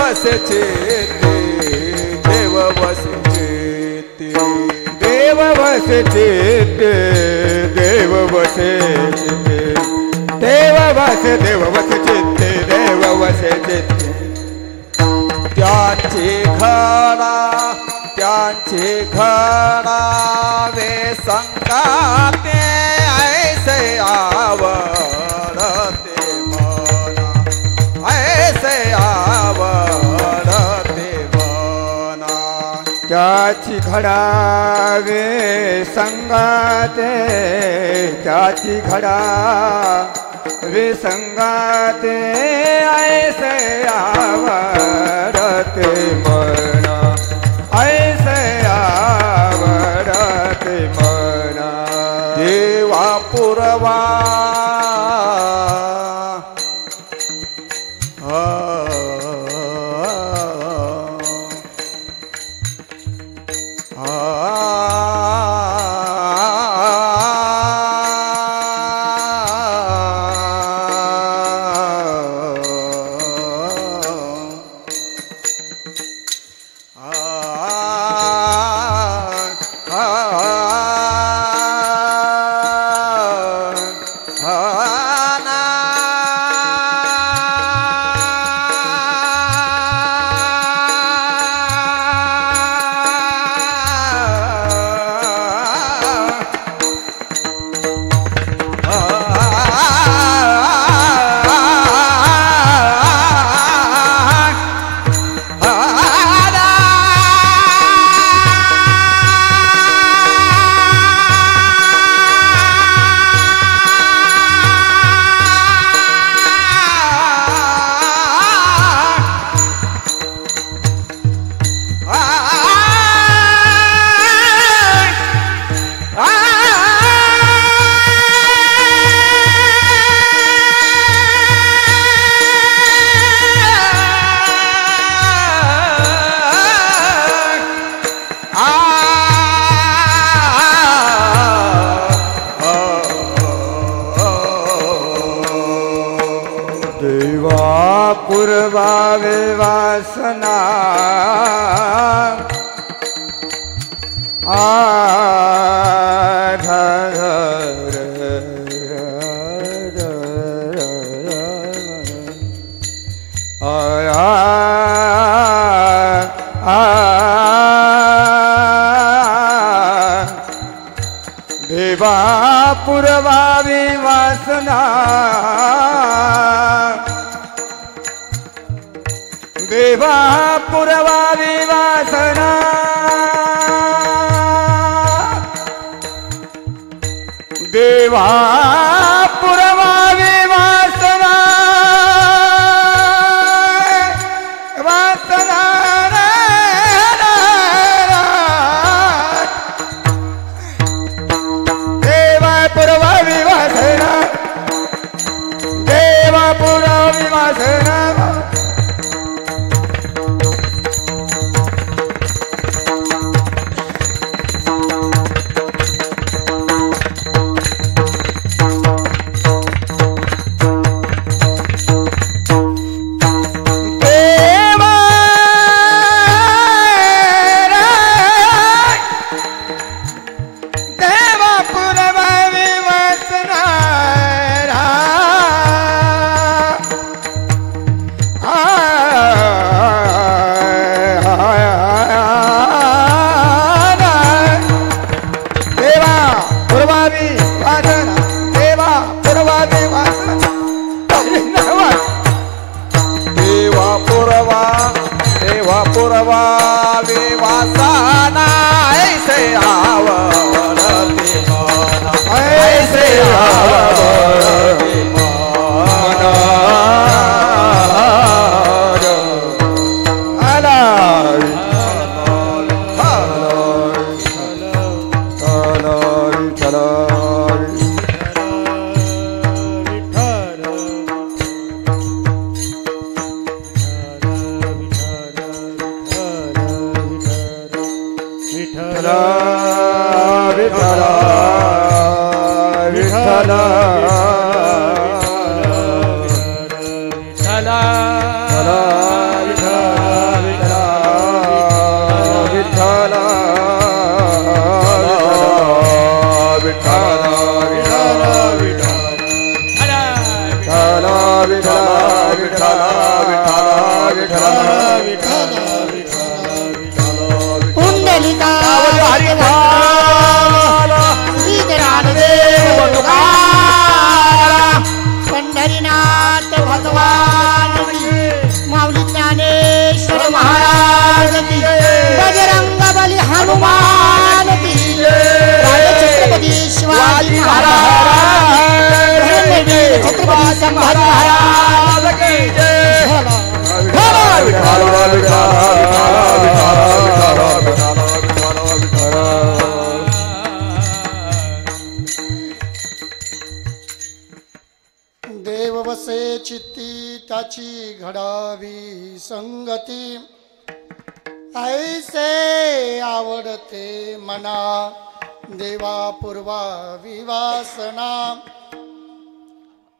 वसे चेते देव वसे चेते देव वसे चित्ते देव वसे चित्ते देव वसे चित्ते देव वसे चित्ते त्यांचे घडावे संगाते ऐसे आवडते मना ऐसे आवडते मना त्याची घडावे संगाते त्याची घडावे संगाते ऐसे आवडते मना ऐसे आवडते मना देवा पुरवा पूर्वावे वासना देवा पूर्वावी वासना देवा पुरवावी वासना देवा पुरवावी वासना वासना देवा पुरवावी वासना देवा पुरवावी वासना घडावी संगती ऐसे आवडते मना देवा पूर्वा विवासना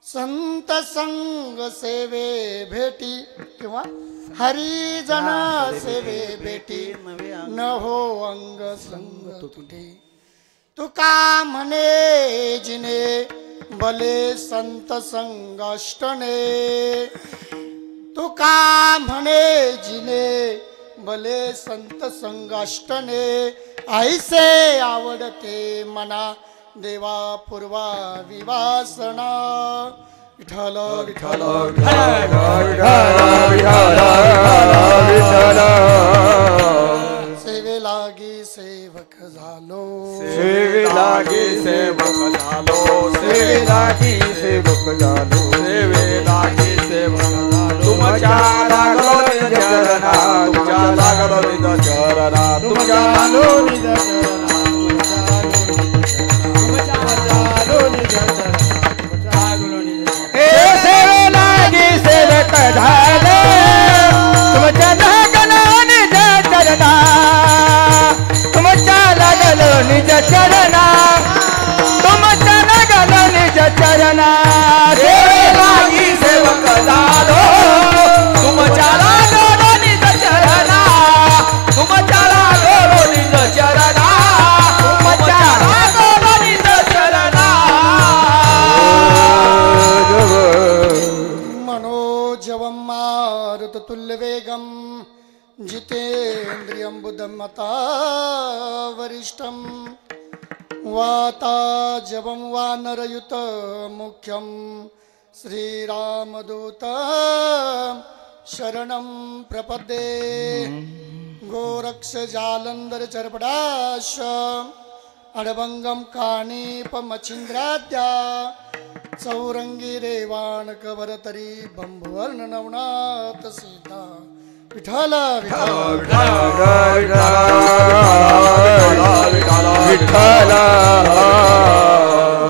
संत संग सेवे भेटी किंवा हरिजना सेवे भेटी न हो अंग संग तुटे तुका म्हणे जिने भले संत संगाष्टने तुका म्हणे जिने भले संत संगाष्टने ऐसे आवडते मना देवा पूर्वा विवासना विठ्ठल विठ्ठल सेवे लागी सेवक झालो सेवे लागी सेवक झालो सेवे लागी सेवक झालो सेवे लागी सेवक झालो तुमच्या लागलो निज चरणा तुमच्या लागलो निज चरणा तुमच्या सेवे लागी सेवक झालो तुमच्या लागलो निज चरणा तुमच्या लागलो निज चरणा तुमच्या लागलो निज चरणा सेवे लागी सेवक झालो तुमच्या लागलो निज चरणा तुमच्या लागलो निज चरणा तुमच्या लागलो निज चरणा मनोजवं मारुततुल्य वेगं जितेन्द्रियं बुद्धमता वरिष्ठं वाताजवं वानरयुत मुख्यं श्रीरामदूत शरणं प्रपद्ये गोरक्ष जालंधर चरपडाश अडभंगम काणीपमचिंद्राद्या चौरंगी रेवाण कवरतरी बंभुवर्ण नवनाथ सीता विठ्ठल विठ्ठल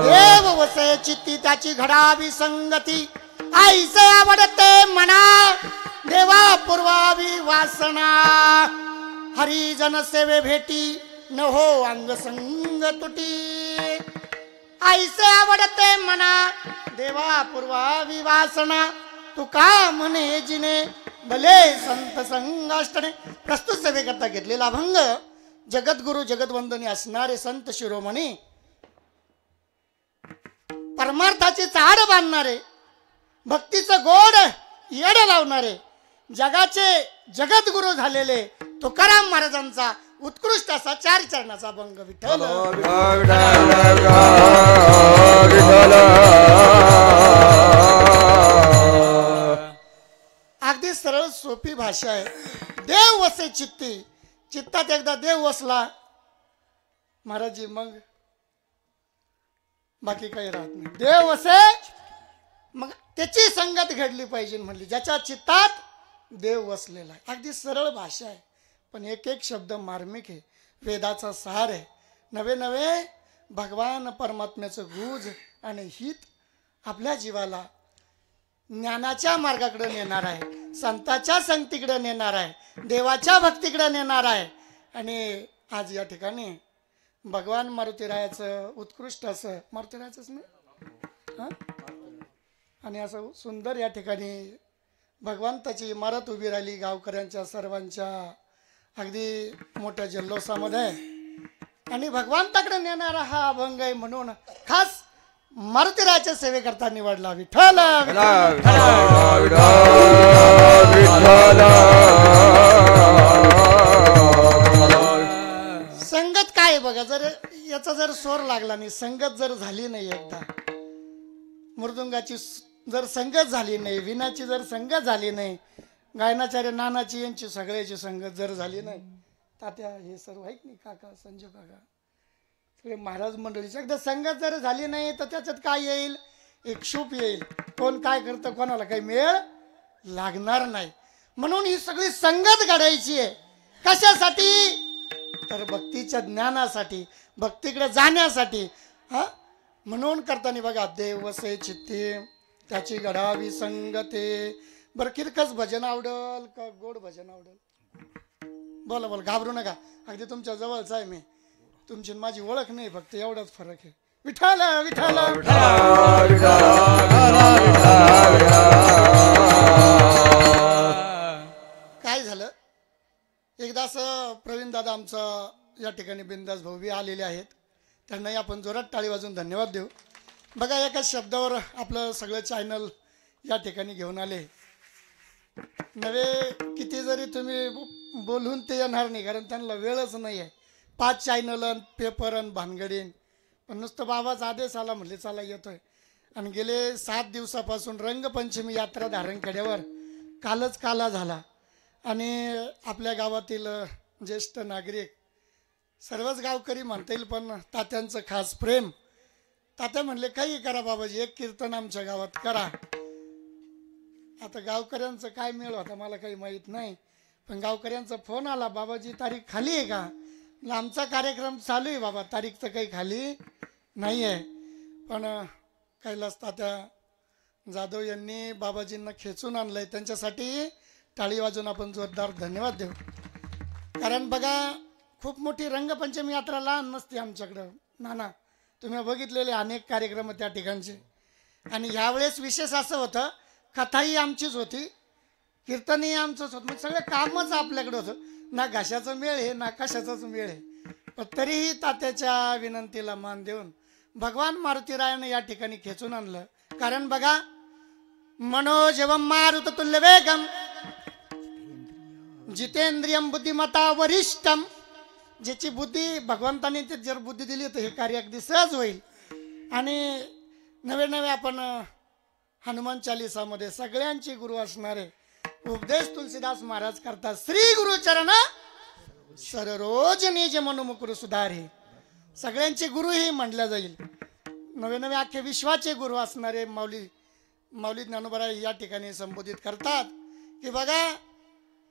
देव वसे चित्ती त्याची घडावी संगती ऐसे आवडते मना देवा पूर्वावी वासना हरिजन सेवे भेटी न हो अंग संग तुटी ऐसे आवडते मना देवा पूर्वावी वासना तुका म्हणे जिने भले संत संगाष्टने प्रस्तुत सेवेकरता घेतलेला अभंग जगद्गुरु जगदवंदनी असणारे संत शिरोमणी परमार्थाची चाड बांधणारे भक्तीचं गोड येड लावणारे जगाचे जगद्गुरु झालेले तुकाराम महाराजांचा उत्कृष्ट असा 4 चरणाचा अभंग विठ्ठल अगदी सरळ सोपी भाषा आहे. देव वसे चित्ती, चित्तात एकदा देव वसला महाराजी मग बाकी काही राहत नाही. देव वसे मग त्याची संगत घडली पाहिजे म्हणली, ज्याच्या चित्तात देव वसलेला आहे. अगदी सरळ भाषा आहे पण एक एक शब्द मार्मिक आहे, वेदाचा सार आहे. नवे नवे भगवान परमात्म्याचं गुज आणि हित आपल्या जीवाला ज्ञानाच्या मार्गाकडे नेणार आहे, संताच्या संगतीकडे नेणार आहे, देवाच्या भक्तीकडे नेणार आहे. आणि आज या ठिकाणी भगवान मारुतीरायाचं उत्कृष्ट असं मारुतीरायाचंच नाही आणि असं सुंदर या ठिकाणी भगवंताची इमारत उभी राहिली गावकऱ्यांच्या सर्वांच्या अगदी मोठ्या जल्लोषामध्ये. आणि भगवंताकडे नेणारा हा अभंग आहे म्हणून खास मारुतीरायाच्या सेवेकरता निवडला. विठ्ठल संगत काय बघा, जर याचा जर स्वर लागला नाही, संगत जर झाली नाही, एकदा मृदुंगाची जर संगत झाली नाही, विणाची जर संगत झाली नाही, गायनाचार्य नानाची यांची सगळ्याची संगत जर झाली नाही, तात्या हे सर्व आहेत नाही, काका संजय काका सगळे महाराज मंडळीची एकदा संगत जर झाली नाही तर त्याच्यात काय येईल, एक शूप येईल. कोण काय करतं कोणाला काही मेळ लागणार नाही. म्हणून ही सगळी संगत घडायची आहे. कशासाठी तर भक्तीच्या ज्ञानासाठी, भक्तीकडे जाण्यासाठी. म्हणून करताना बघा, देव वसे चित्ती त्याची घडावी संगते बरं किरकस भजन आवडल का गोड भजन आवडल? बोला बोला, घाबरू नका. अगदी तुमच्या जवळच आहे मी. तुमची माझी ओळख नाही, फक्त एवढाच फरक आहे. विठाल विठाल काय झालं, एकदा असं प्रवीण दादा आमचा या ठिकाणी बिंदास भाऊ बी आलेले आहेत. त्यांनाही आपण जोरात टाळी वाजून धन्यवाद देऊ. बघा, एका शब्दावर आपलं सगळं चॅनल या ठिकाणी घेऊन आले. नवे किती जरी तुम्ही बोलून ते येणार नाही, कारण त्यांना वेळच नाही आहे. 5 चॅनल पेपर आणि भानगडीन, पण नुसतं बाबाचा आदेश आला म्हटले चला येतोय. आणि गेले 7 दिवसापासून रंगपंचमी यात्रा धारणखेड्यावर कालच काला झाला. आणि आपल्या गावातील ज्येष्ठ नागरिक सर्वच गावकरी म्हणता येईल, पण तात्यांचं खास प्रेम. तात्या म्हणले काही करा बाबाजी, एक कीर्तन आमच्या गावात करा. आता गावकऱ्यांचं काय मेळ होता मला काही माहीत नाही, पण गावकऱ्यांचा फोन आला, बाबाजी तारीख खाली आहे का? आमचा कार्यक्रम चालू आहे बाबा, तारीख तर काही खाली नाही आहे. पण कैलास तात्या जाधव यांनी बाबाजींना खेचून आणलंय, त्यांच्यासाठी टाळी वाजून आपण जोरदार धन्यवाद देऊ. कारण बघा, खूप मोठी रंगपंचमी यात्रा लहान नसते आमच्याकडं. नाना तुम्ही बघितलेले अनेक कार्यक्रम त्या ठिकाणचे. आणि ह्यावेळेस विशेष असं होतं, कथाही आमचीच होती, कीर्तनही आमचंच होतं, मग सगळं कामच आपल्याकडे होतं. ना घशाचं मेळ आहे ना कशाचाच मेळ आहे. पण तरीही तात्याच्या विनंतीला मान देऊन भगवान मारुतीरायाने या ठिकाणी खेचून आणलं. कारण बघा, मनोजवम मारुत तुल्य वेगम जितेंद्रियम बुद्धिमता वरिष्ठम. ज्याची बुद्धी भगवंताने ते जर बुद्धी दिली तर हे कार्य अगदी सहज होईल. आणि नवे नवे आपण हनुमान चालिसामध्ये सगळ्यांचे गुरु असणारे उपदेश तुलसीदास महाराज करतात. श्री गुरुचरण सर रोज निज मनुमुकुर सुधारे. सगळ्यांचे गुरुही म्हटल्या जाईल. नवे नवे अख्खे विश्वाचे गुरु असणारे माऊली ज्ञानोबा या ठिकाणी संबोधित करतात की बघा,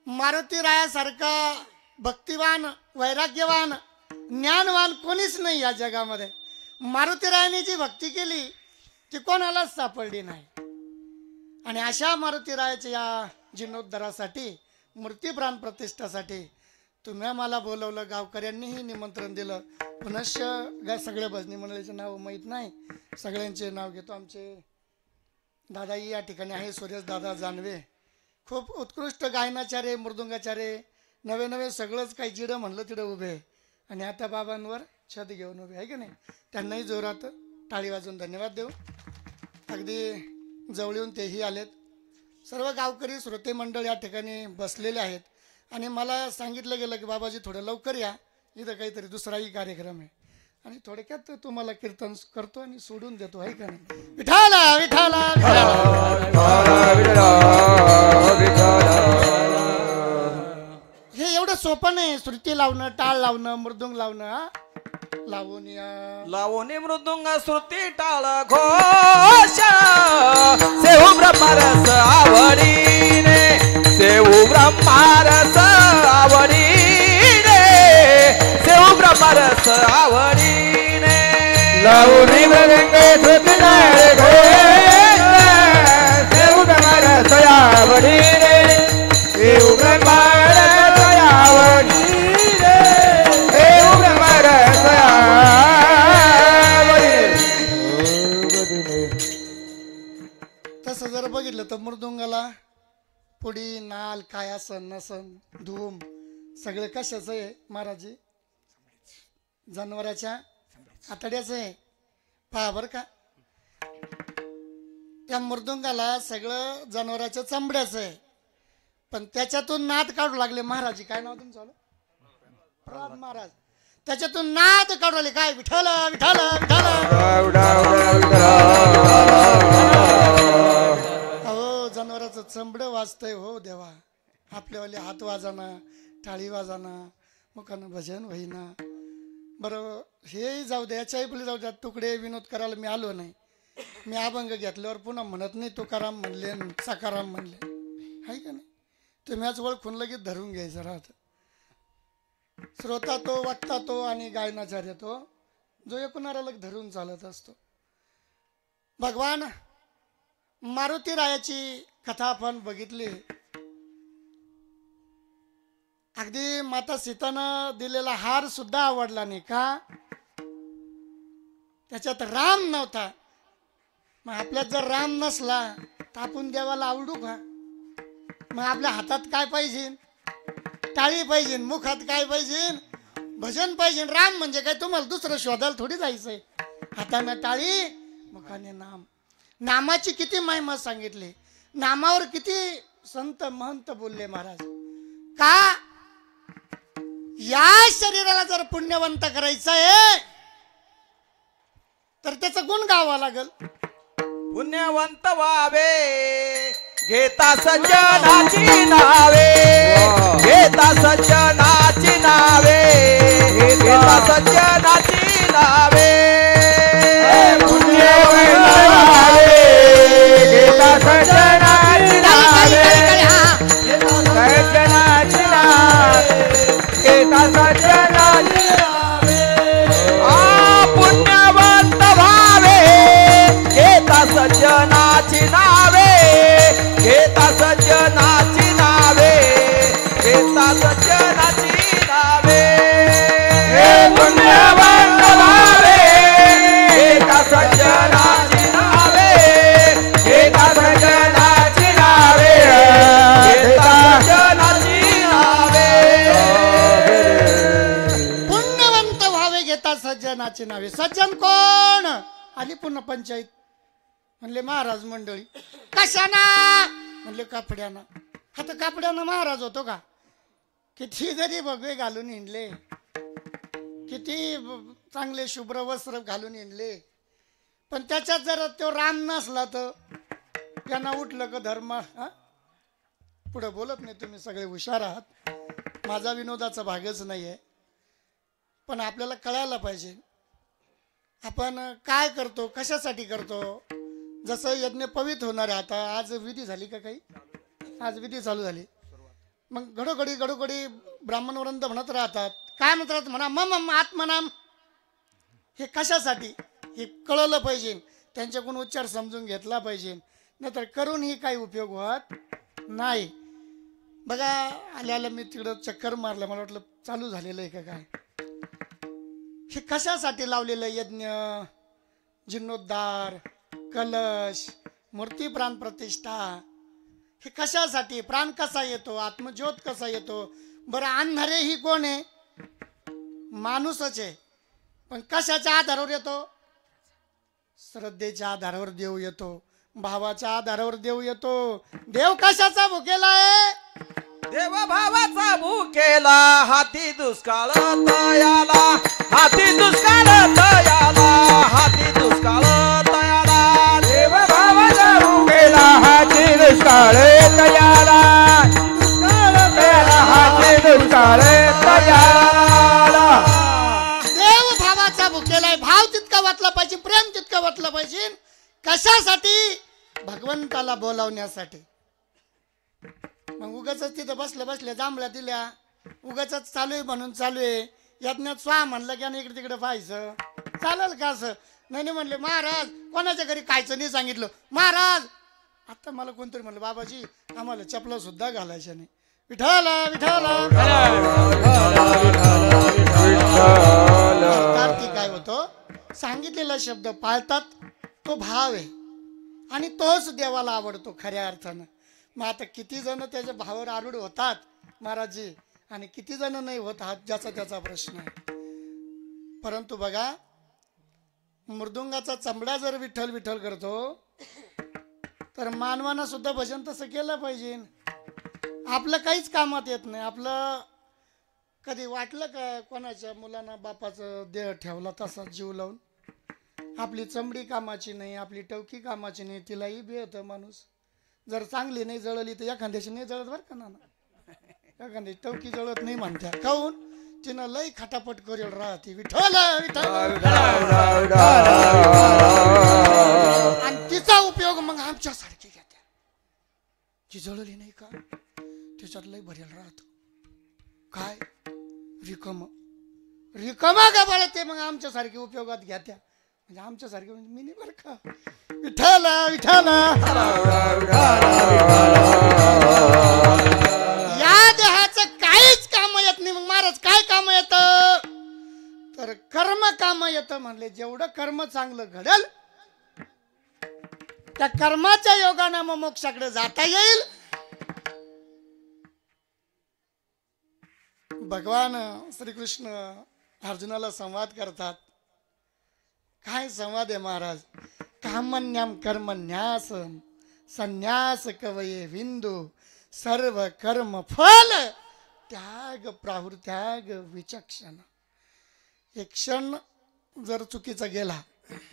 मारुती रायासारखा भक्तिवान, वैराग्यवान, ज्ञानवान कोणीच नाही या जगामध्ये. मारुती रायाने जी भक्ती केली ती कोणालाच सापडली नाही. आणि अशा मारुती रायाच्या या जीर्णोद्धारासाठी, मूर्ती प्राण प्रतिष्ठासाठी तुम्ही मला बोलवलं, गावकऱ्यांनीही निमंत्रण दिलं. पुनश्च सगळ्या भजनी मंडळीचे नाव माहीत नाही, सगळ्यांचे नाव घेतो. आमचे दादाही या ठिकाणी आहे, सुरेश दादा जानवे, खूप उत्कृष्ट गायनाचार्य, मृदुंगाचार्य, नवे नवे सगळंच काही जिडं म्हणलं तिडं उभे. आणि आता बाबांवर छत घेऊन उभे आहे की नाही. त्यांनाही जोरात टाळी वाजून धन्यवाद देऊ. अगदी जवळून तेही आलेत. सर्व गावकरी श्रोते मंडळ या ठिकाणी बसलेले आहेत. आणि मला सांगितलं गेलं की बाबाजी थोडं लवकर या, इथं काहीतरी दुसराही कार्यक्रम आहे. आणि थोडक्यात तुम्हाला कीर्तन करतो आणि सोडून देतो, आहे का नाही. विठाला विठाला हे एवढं सोपं नाही. श्रुती लावणं, टाळ लावणं, मृदुंग लावणं, लावून या लावणी मृदुंग श्रुती टाळ घोष सेऊ ब्रह्मरस आवडीने, सेऊ ब्रह्मरस आवडीने, सेऊ ब्रह्मरस आवडीने. लावणी मृदुंग श्रुती टाळ घोष सेऊ ब्रह्मरस आवडीने, सेऊ ब्रह्मरस आवडीने, सेऊ ब्रह्मरस आवडीने. तसं जर बघितलं तर मृदुंगाला पुडी, नाल, काय असन नसन, धूम सगळं कशाचं आहे महाराजी? जनावराच्या आतड्याचं आहे. पहा बरं का, त्या मृदुंगाला सगळं जनावराच्या चमड्याचं आहे. पण त्याच्यातून नाद काढू लागले महाराजी. काय नाव तुमचं? प्रल्हाद महाराज. त्याच्यातून नाद काढू लागले. काय? विठ्ठल विठ्ठल विठ्ठल. हो, जनावराचं चमड वाजतंय हो देवा. आपल्यावाले हात वाजाना, टाळी वाजाना, मुखानं भजन होईना. बरं हे जाऊ द्या, याच्याही पुढे जाऊ द्या. तुकडे विनोद करायला मी आलो नाही. मी अभंग घेतल्यावर पुन्हा म्हणत नाही तुकाराम म्हणले सकाराम म्हणले, आहे का नाही. तुम्हीच ओळखून लगेच धरून घ्यायचं राहत. श्रोता तो, वक्ता तो आणि गायनाचार्य तो, जो एकूणाला धरून चालत असतो. भगवान मारुती रायाची कथा आपण बघितली. अगदी माता सीतानं दिलेला हार सुद्धा आवडला नाही का? त्याच्यात राम नव्हता. मग आपल्यात जर राम नसला तर आपण देवाला आवडू का? मग आपल्या हातात काय पाहिजे? टाळी पाहिजे. मुखात काय पाहिजे? भजन पाहिजे. राम म्हणजे काय तुम्हाला दुसरं शोधायला थोडी जायचंय. हाताने टाळी, मुखाने नाम. नामाची किती महिमा सांगितली. नामावर किती संत महंत बोलले महाराज. का? या शरीराला जर पुण्यवंत करायचं आहे तर त्याचं गुण गावा लागल. पुण्यवंत व्हावे घेता सज्जनाची नावे, घेता सज्जनाची नावे, घेता सज्जनाची नावे. पुण्यवंत व्हावे घेता सज्जनाची नावे, सज्जनाची नावे, घेता सज्जनाची नावे. पुण्यवंत व्हावे घेता सज्जनाची नावे, घेता सज्जनाची नावे, घेता सज्जनाची नावे. पुण्यवंत व्हावे घेता सज्जनाची नावे, घेता सज्जनाची नावे, घेता सज्जनाची नावे. पुण्यवंत व्हावे घेता सज्जनाची नावे. सज्जन कोण? आली पुन्हा पंचायत. म्हणले महाराज मंडळी. कशाना? म्हणले कापड्याना. आता कापड्यानं महाराज होतो का? किती जरी भगवे घालून हिंडले, किती चांगले शुभ्र वस्त्र घालून हिंडले, पण त्याच्यात जर तो राम नसला तर त्यांना उठलं का धर्म. पुढे बोलत नाही. तुम्ही सगळे हुशार आहात. माझा विनोदाचा भागच नाहीये. पण आपल्याला कळायला पाहिजे आपण काय करतो, कशासाठी करतो. जसं यज्ञ पवित्र होणार आहे. आता आज विधी झाली का? काही आज विधी चालू झाली. मग घडोघडी ब्राह्मण वृंद म्हणत राहतात. काय म्हणतात? म्हणा मम आत्मनाम. हे कशासाठी हे कळलं पाहिजे. त्यांच्याकडून उच्चार समजून घेतला पाहिजे. नाहीतर करूनही काही उपयोग होत नाही. बघा आल्याला मी तिकडं चक्कर मारलं. मला वाटलं चालू झालेलं आहे का काय. हे कशासाठी लावलेलं यज्ञ, जीर्णोद्धार, कलश, मूर्ती प्राण प्रतिष्ठा. हे कशासाठी? प्राण कसा येतो, आत्मज्योत कसा येतो. बरं आणणारे ही कोण आहे? माणूसच आहे. पण कशाच्या आधारावर येतो? श्रद्धेच्या आधारावर देव येतो, भावाच्या आधारावर देव येतो. देव कशाचा भुकेला आहे? देव भावाचा भूकेला, हाती दुष्काळ तयाला, हाती दुष्काळ तयाला, हाती दुष्काळ तयाला. देव भावाचा भुकेला, हाती दुष्काळ तयाला, दुष्काळ तयाला, हाती दुष्काळ तयाला. देव भावाचा भुकेला आहे. भाव तितका वाटला पाहिजे, प्रेम तितकं वाटलं पाहिजे. कशासाठी? भगवंताला बोलावण्यासाठी. मग उगाच तिथं बसल्या जांभळ्या दिल्या, उगाच चालू आहे म्हणून चालू आहे. यज्ञात स्वा म्हणलं की इकडे तिकडे पाहायचं चालेल का? असं नाही. म्हणले महाराज कोणाच्या घरी खायचं नाही सांगितलं. महाराज आता मला कोणतरी म्हणलं बाबाजी आम्हाला चपला सुद्धा घालायच्या नाही. विठाला विठाला काय होतं? सांगितलेला शब्द पाळतात तो भाव आहे आणि तोच देवाला आवडतो खऱ्या अर्थानं. मग आता किती जण त्याच्या भावावर आरूढ होतात महाराजजी आणि किती जण नाही होत, हा ज्याचा त्याचा प्रश्न आहे. परंतु बघा मृदुंगाचा चमडा जर विठ्ठल विठ्ठल करतो तर मानवानं सुद्धा भजन तसं केलं पाहिजे. आपलं काहीच कामात येत नाही. आपलं कधी वाटलं का कोणाच्या मुलांना बापाचं देह ठेवला तसा जीव लावून? आपली चमडी कामाची नाही, आपली टवकी कामाची नाही, तिलाही भेटतं माणूस. जर चांगली नाही जळली तर एखाद्याशी नाही जळत बरं का नाना. एखाद्या टवकी जळत नाही म्हणत्या काहून? तिनं लई खटापट करेल राहते विठ्ठल विठ्ठल. आणि तिचा उपयोग मग आमच्या सारखी घेत्या. जी जळली नाही का त्याच्यात लई भरेल राहत. काय रिकमा का बळ ते मग आमच्या सारखी उपयोगात घ्या. म्हणजे आमच्यासारखे म्हणजे मिनी बर का. विठाला विठाला या देहाचं काहीच काम येत नाही. मग महाराज काय काम येत तर कर्म काम येतं म्हणले. जेवढं कर्म चांगलं घडल त्या कर्माच्या योगाने मग मोक्षाकडे जाता येईल. भगवान श्रीकृष्ण अर्जुनाला संवाद करतात. काय संवाद आहे महाराज. कामन्याम कर्मन्यासम संन्यास कवये विंदू सर्व कर्म फल त्याग प्राहुर्त्याग विचक्षण. एक क्षण जर चुकीचा गेला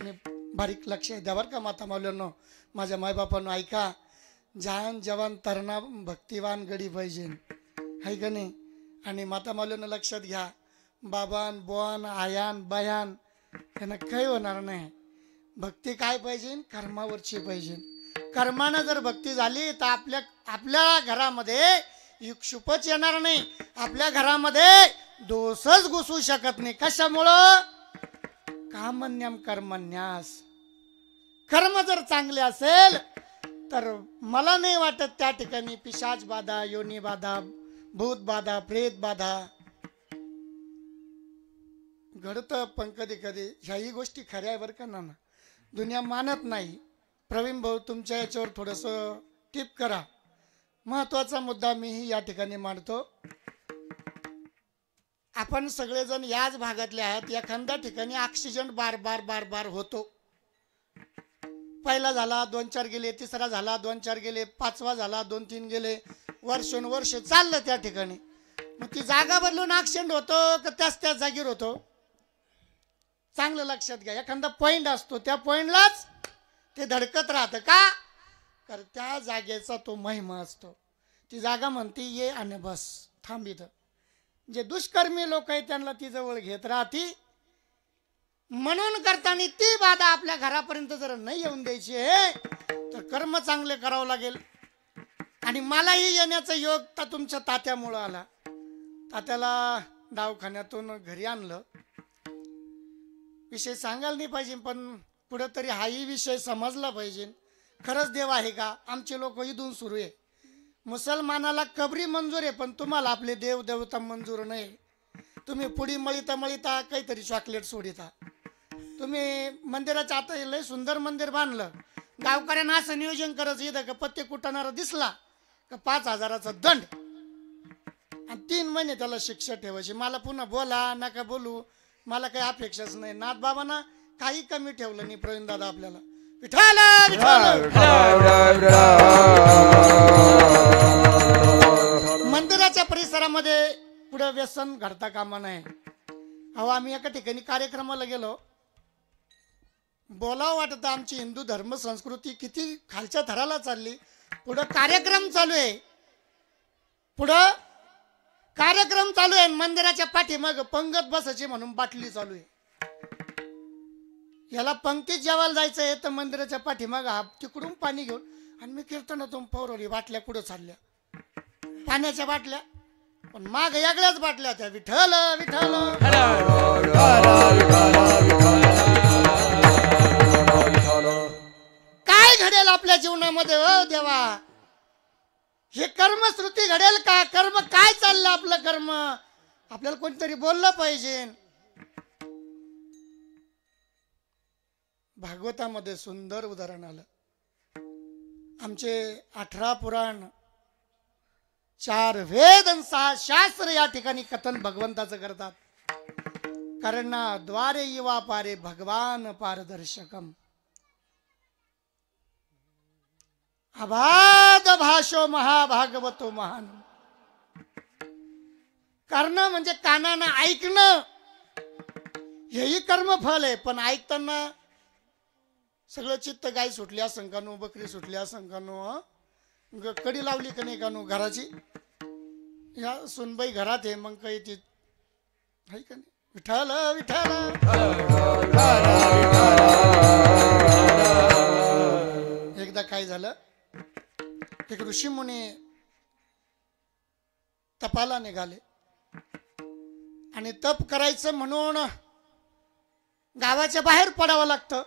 आणि बारीक लक्ष द्या बरं का माता माऊल्यांनो, माझ्या मायबापांनो ऐका. जान जवान तरणा भक्तिवान गडी पाहिजे आहे का नाही. आणि माता माऊल्यांनो लक्षात घ्या, बाबान बोन आयान बयान त्यांना काही होणार नाही. भक्ती काय पाहिजे कर्मावरची पाहिजे. कर्मानं जर भक्ती झाली तर आपल्या घरामध्ये युक्षुपच येणार नाही. आपल्या घरामध्ये दोषच घुसू शकत नाही. कशामुळं कामन्यम कर्मन्यास. कर्म जर चांगले असेल तर मला नाही वाटत त्या ठिकाणी पिशाच बाधा योनी बाधा भूत बाधा प्रेत बाधा घडतं. पण कधी कधी ह्याही गोष्टी खऱ्या आहे बरं का नाना. दुनिया मानत नाही. प्रवीण भाऊ तुमच्या याच्यावर थोडस टिप करा. महत्वाचा मुद्दा मीही या ठिकाणी मांडतो. आपण सगळेजण याच भागातले आहात. एखाद्या ठिकाणी ऑक्सिजन बार बार बार बार होतो. पहिला झाला 2-4 गेले, तिसरा झाला 2-4 गेले, 5वा झाला 2-3 गेले, वर्षोनवर्ष चाललं त्या ठिकाणी. मग ती जागा बदलून ऑक्सिजन होतो का त्याच जागेवर होतो. चांगलं लक्षात घ्या. एखादा पॉइंट असतो त्या पॉइंटलाच ते धडकत राहतं का तर त्या जागेचा तो महिमा असतो. ती जागा म्हणते ये आणि बस थांब इथं. जे दुष्कर्मी लोक आहेत त्यांना ती जवळ घेत राहती. म्हणून करताना ती बाधा आपल्या घरापर्यंत जर नाही येऊन द्यायची आहे तर कर्म चांगले करावं लागेल. आणि मलाही येण्याचा योग तर तुमच्या तात्यामुळं आला. तात्याला दवाखान्यातून घरी आणलं. विषय सांगायला नाही पाहिजे पण कुठेतरी हाही विषय समजला पाहिजे. खरंच देव आहे का. आमचे लोक इथून सुरू आहे. मुसलमानाला कबरी मंजूर आहे पण तुम्हाला आपले देव देवता मंजूर नाही. तुम्ही पुढी मळीता मळीता काहीतरी चॉकलेट सोडिता. तुम्ही मंदिराच्या आता लय सुंदर मंदिर बांधलं. गावकऱ्यांना असं नियोजन करायचं इथं का पत्ते कुटणारा दिसला का 5,000चा दंड आणि 3 महिने त्याला शिक्षा ठेवायची. मला पुन्हा बोला नका बोलू मला काही अपेक्षाच नाही. नाथ बाबांना काही कमी ठेवलं नाही प्रवीण दादा आपल्याला. विठ्ठल मंदिराच्या परिसरामध्ये पुढे व्यसन घडता कामा नये. अहो आम्ही एका ठिकाणी कार्यक्रमाला गेलो. बोलावं वाटत आमची हिंदू धर्म संस्कृती किती खालच्या थराला चालली. पुढं कार्यक्रम चालू आहे. पुढं कार्यक्रम चालू आहे. मंदिराच्या पाठीमाग पंगत बसायची म्हणून बाटली चालू आहे. याला पंक्तीत जेवायला जायचं आहे तर मंदिराच्या पाठीमाग तिकडून पाणी घेऊन आणि मी कीर्तनातून पौरवली. बाटल्या कुठं चालल्या पाण्याच्या बाटल्या पण माग यागल्याच बाटल्या त्या. विठ्ठल विठ्ठल काय घडेल आपल्या जीवनामध्ये हो देवा. हे कर्मश्रुती घडेल का. कर्म काय चाललं आपलं कर्म आपल्याला कोणतरी बोललं पाहिजे. भागवतामध्ये सुंदर उदाहरण आलं. आमचे 18 पुराण 4 वेद आणि 6 शास्त्र या ठिकाणी कथन भगवंताचं करतात. कारण द्वारे युवा पारे भगवान पारदर्शकम अबाध भाषो महाभागवतो महान. करणं म्हणजे कानानं ऐकणं हेही कर्मफल आहे. पण ऐकताना सगळं चित्त गाय सुटली असं कानू बकरी सुटली असं कानू कडी लावली का नाही कानू घराची. या सुनबाई घरात आहे मग काही ती आहे का नाही. विठ्ठल विठ्ठल एकदा काय झालं. एक ऋषी मुनी तपाला निघाले आणि तप करायचं म्हणून गावाच्या बाहेर पडावं लागतं,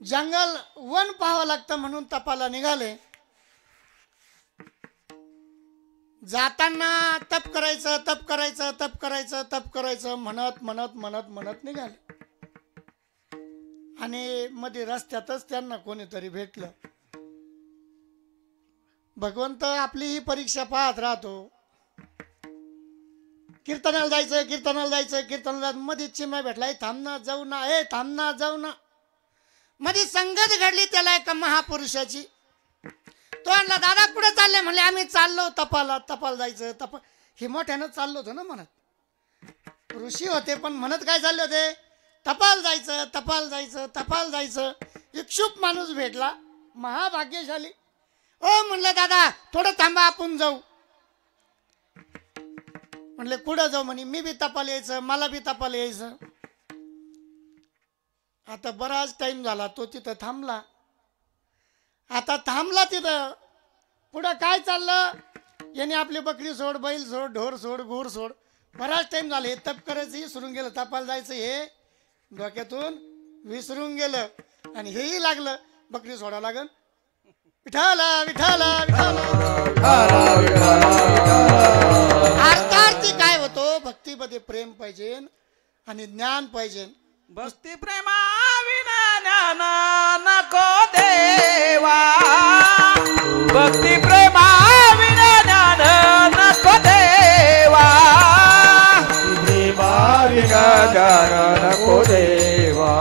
जंगल वन पाहावं लागतं, म्हणून तपाला निघाले. जाताना तप करायचं तप करायचं तप करायचं तप करायचं म्हणत म्हणत म्हणत म्हणत निघाले. आणि मध्ये रस्त्यातच त्यांना कोणीतरी भेटलं. भगवंत आपली ही परीक्षा पाहत राहतो. कीर्तनाला जायचं कीर्तनाला जायचं कीर्तनाला मध्ये चिन्ह भेटला, थांब ना जाऊ ना, हे थांब ना जाऊ ना. मध्ये संगत घडली त्याला एका महापुरुषाची. तो आणला, दादा कुठे चालले? म्हणले आम्ही चाललो तपाला, तपाला जायचं. हे मोठ्यानं चाललो होतो ना म्हणत. ऋषी होते पण म्हणत काय चालले होते? तपाल जायचं तपाल जायचं तपाल जायचं. इच्छुक माणूस भेटला, महाभाग्यशाली. ओ म्हणलं दादा थोडं थांबा आपण जाऊ. म्हणले कुठं जाऊ? म्हणे मी बी तपाल यायचं, मला बी तपाल यायचं. आता बराच टाइम झाला, तो तिथं थांबला. आता थांबला तिथं, पुढं काय चाललं? याने आपली बकरी सोड, बैल सोड, ढोर सोड, गुर सोड. बराच टाइम झाला, हे तप करायचं विसरून गेलं, तपाल जायचं हे डोक्यातून विसरून गेलं. आणि हेही लागलं, बकरी सोडा लागल. विठाला विठाला विठाला. अर्थार्थी काय होतो? भक्तीमध्ये प्रेम पाहिजे आणि ज्ञान पाहिजे. भक्ती प्रेमा विना ज्ञान नको देवा. भक्ती प्रेमा विना ज्ञान नको देवा. प्रेमा विना ज्ञान नको देवा.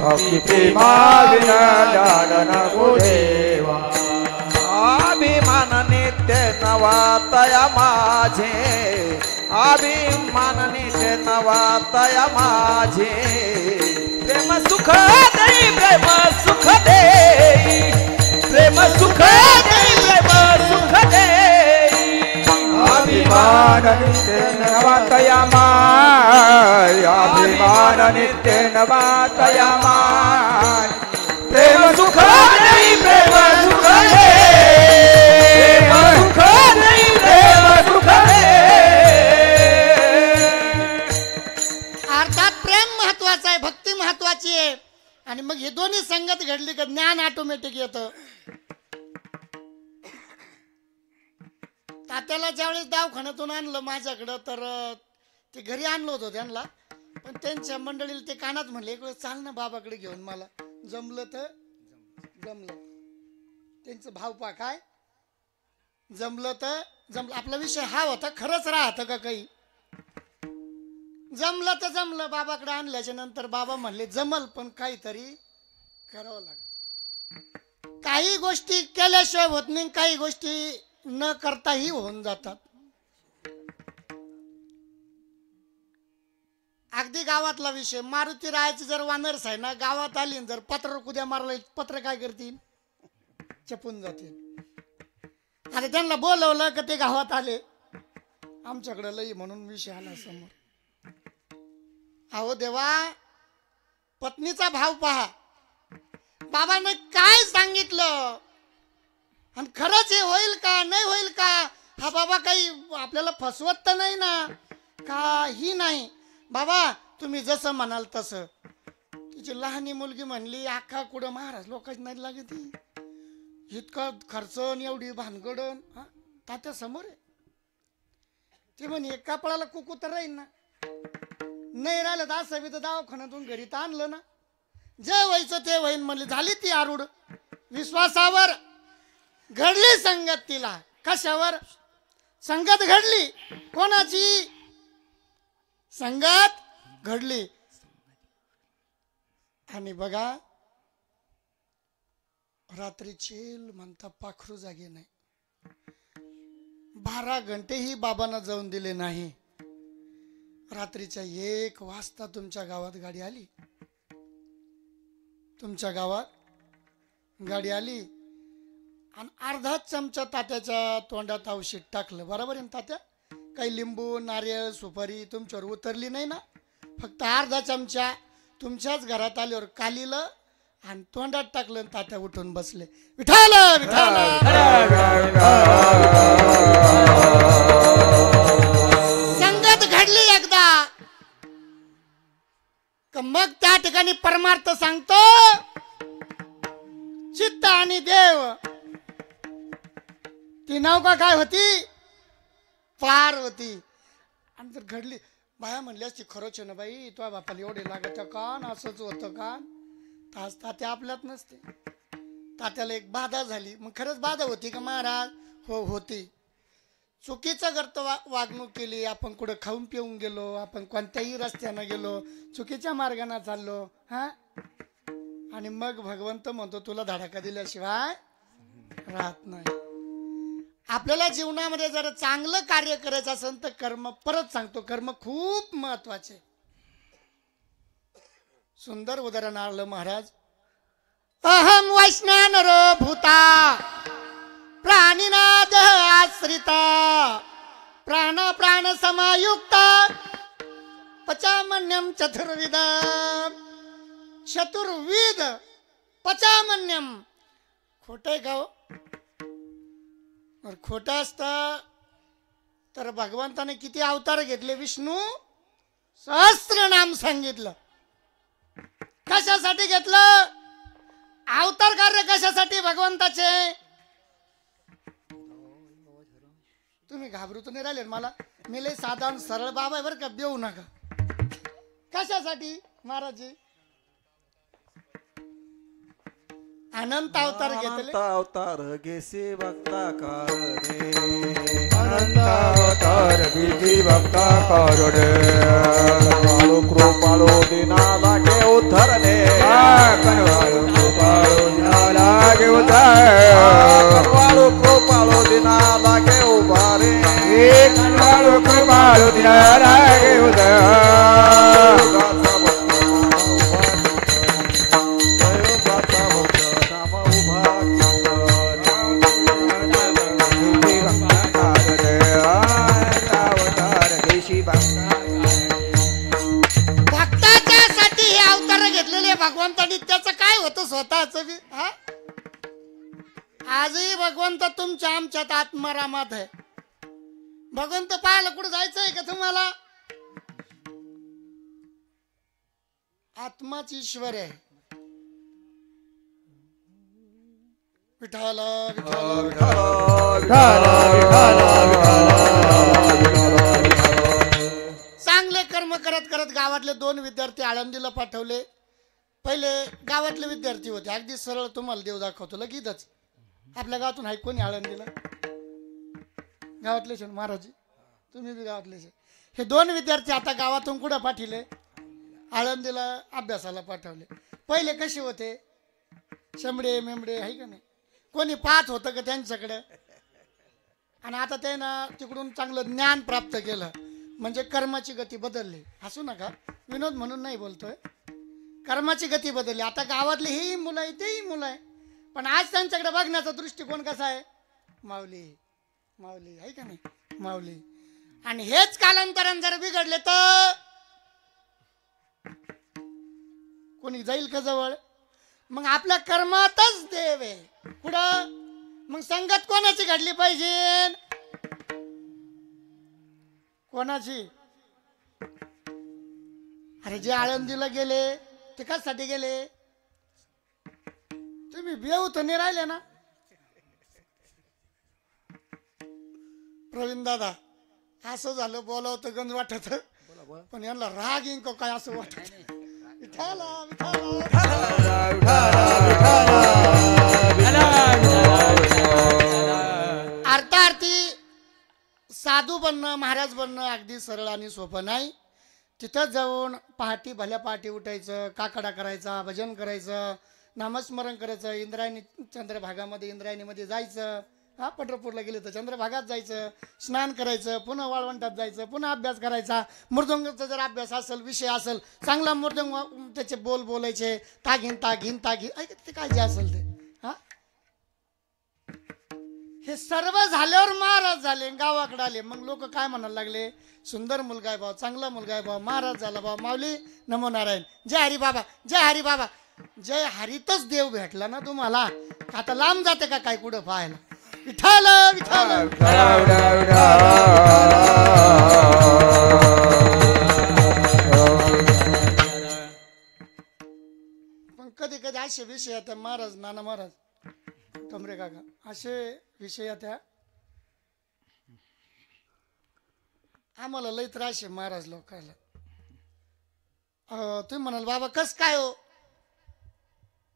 भक्ती प्रेमा विना ज्ञान नको देवा. अभिमान नित्य नवातया माझे. अभिमान नित्य नवातया माझे. प्रेम सुख देई प्रेम सुख देई. प्रेम सुख देई प्रेम सुख देई. अभिमान नित्य नवातया माय. अभिमान नित्य नवातया माय. प्रेम सुख देई प्रेम सुख देई. प्रेम सुख देई प्रेम सुख देई. अर्थात प्रेम महत्वाचं आहे, भक्ती महत्वाची आहे. आणि मग हे दोन्ही संगत घडली का ज्ञान ऑटोमॅटिक येतं. तात्याला ज्यावेळेस दवाखान्यातून आणलं माझ्याकडं, तर ते घरी आणलं होतं त्यांना. पण त्यांच्या मंडळीला ते कानात म्हणले, एक वेळेस चाल ना बाबाकडे घेऊन. मला जमलं तर जमलं. त्यांचं भाव पा काय जमलं तर जमलं. आपला विषय हा होता, खरंच राहतं का काही? जमलं तर जमलं. बाबाकडे आणल्याच्या नंतर बाबा म्हणले जमल पण काहीतरी करावं लागेल. काही गोष्टी केल्याशिवाय होत नाही, काही गोष्टी न करताही होऊन जातात. अगदी गावातला विषय, मारुती रायाची जर वानरस आहे ना, गावात आली जर पत्र कुद्या मारलं, पत्र काय करतील? चपून जातील. आता त्यांना बोलवलं का ते गावात आले, आमच्याकडे लई म्हणून विषय आला समोर. अहो देवा, पत्नीचा भाव पहा. बाबांना काय सांगितलं आणि खरंच हे होईल का नाही होईल का? हा बाबा काही आपल्याला फसवत तर नाही ना? काही नाही. बाबा तुम्ही जसं म्हणाल तसं. तिची लहानी मुलगी म्हणली, आखा कुठं महाराज लोकांची नाही लागती, इतका खर्च एवढी भानगडन. तात्या समोर आहे. ती म्हणे कपाळाला कुकू तर राहील ना, नाही राहिलं तर असं बी तर दवाखान्यातून घरी तर आणलं ना, जे व्हायचं ते होईन म्हणले. झाली ती आरूढ. विश्वासावर घडली संगत तिला. कशावर? संगत घडली. कोणाची संगत घडली? आणि बघा, रात्रीची म्हणता पाखरू जागे नाही. 12 घंटेही बाबांना जाऊन दिले नाही. रात्रीच्या 1 वाजता तुमच्या गावात गाडी आली. तुमच्या गावात गाडी आली आणि अर्धा चमचा तात्याच्या तोंडात औषध टाकलं. बरोबर आहे ना तात्या? काही लिंबू नारळ सुपारी तुमच्यावर उतरली नाही ना. फक्त अर्धा चमचा तुमच्याच घरात आल्यावर कालीलं आणि तोंडात टाकलं. तात्या उठून बसले. विठाल विठाल. संगत घडली एकदा. आणि देव. ती नौका काय होती? पार्वती. आणि जर घडली बाया म्हणली असती खरंच ना बाई तुझ्या बापाला एवढे लागत कान असंच होतं कान, तास तात्या आपल्यात नसते. तात्याला एक बाधा झाली. मग खरंच बाधा होती का महाराज? हो होती. चुकीचं करतो वागणूक केली आपण, कुठं खाऊन पिऊन गेलो आपण, कोणत्याही रस्त्यानं गेलो, चुकीच्या मार्गाने चाललो हा. आणि मग भगवंत म्हणतो तुला धडाका दिल्याशिवाय राहत नाही. आपल्याला जीवनामध्ये जर चांगलं कार्य करायचं असेल तर कर्म, परत सांगतो कर्म खूप महत्वाचे. सुंदर उदाहरण आलं महाराज. अहम वैष्णवनरो भूता प्राणिनाद आश्रिता प्राण प्राण समायुक्ता पचामन्यम चतुर्विध. चतुर्विध पचामन्यम. खोट आहे का हो? खोट असत तर भगवंताने किती अवतार घेतले? विष्णू सहस्त्र नाम सांगितलं. कशासाठी घेतलं? अवतार कार्य कशासाठी भगवंताचे? तुम्ही घाबरू तर नाही राहिले मला. मी लय साधारण सरळ बाबा आहे बरं का, बेऊ नका. कशासाठी महाराजजी? अनंत अवतार घेतले. अवतार घेसे भक्ता कारणे, अनंत अवतार विधी भक्ता करुणे. कनवाळू कृपाळू दिनाला के उद्धरणे, कनवाळू कृपाळू लागे उधार. कनवाळू कृपाळू दिनाला के उभारे, कनवाळू कृपाळू लागे उधार. भक्ताच्यासाठी हे अवतार घेतलेले भगवंतानी. त्याचं काय होतं स्वतःच? आजही भगवंत तुमच्या आमच्यात आत्मारामात आहे. भगवंत पाहायला कुठं जायचंय का तुम्हाला? आत्माच ईश्वर आहे. विठाला चांगले कर्म करत करत गावातले 2 विद्यार्थी आळंदीला पाठवले. पहिले गावातले विद्यार्थी होते. अगदी सरळ तुम्हाला देव दाखवतो लगेच. आपल्या गावातून आहे कोणी आळंदीला? गावातलेच महाराज, तुम्ही बी गावातलेच. हे 2 विद्यार्थी आता गावातून कुठं पाठवले? आळंदीला अभ्यासाला पाठवले. पहिले कसे होते? शेंबडे मेंबडे आहे का नाही? कोणी पाहत होतं का त्यांच्याकडे? आणि आता ते ना तिकडून चांगलं ज्ञान प्राप्त केलं म्हणजे कर्माची गती बदलली. हसू नका, विनोद म्हणून नाही बोलतोय. कर्माची गती बदलली. आता गावातली ही मुलं आहे तेही मुलं आहे, पण आज त्यांच्याकडे बघण्याचा दृष्टिकोन कसा आहे? माऊली माऊली आहे का नाही? माऊली. आणि हेच कालांतराने जर बिघडले तर कोणी जाईल का जवळ? मग आपल्या कर्मातच देव आहे. पुढं मग संगत कोणाची घडली पाहिजे? कोणाची? अरे जे आळंदीला गेले ते कशासाठी गेले? तुम्ही बेऊ तर नाही राहिले ना? प्रवीण दादा असं झालं, बोलावं तर गंज वाटत, पण यांना राग येईन का काय असं वाटत. विठाला अर्थार्थी साधू बनणं, महाराज बनणं अगदी सरळ आणि सोपं नाही. तिथं जाऊन पहाटे भल्या पहाटे उठायचं, काकडा करायचा, भजन करायचं, नामस्मरण करायचं, इंद्रायणी चंद्रभागामध्ये इंद्रायणीमध्ये जायचं. हा पंढरपूरला गेले तर चंद्रभागात जायचं, स्नान करायचं, पुन्हा वाळवंटात जायचं, पुन्हा अभ्यास करायचा. मृदंगाचा जर अभ्यास असेल, विषय असेल चांगला मृदंग, त्याचे बोल बोलायचे, ताघीन ताघीन ताघीन ते काय जे असेल ते. हा हे सर्व झाल्यावर महाराज झाले, गावाकडे आले. मग लोक काय म्हणायला लागले? सुंदर मुलगा आहे भाऊ, चांगला मुलगा आहे भाऊ, महाराज झाला भाऊ, माऊली नमो नारायण, जय हरी बाबा, जय हरी बाबा. जय हरीतच देव भेटला ना तुम्हाला, आता लांब जाते का काय कुठं पाहायला? विठाल विठाल. पण कधी कधी असे विषय आता महाराज, नाना महाराज टोमरे काका असे विषय त्या आम्हाला लई त्रास आहे महाराज लोकांना. तुम्ही म्हणाल बाबा कस काय हो,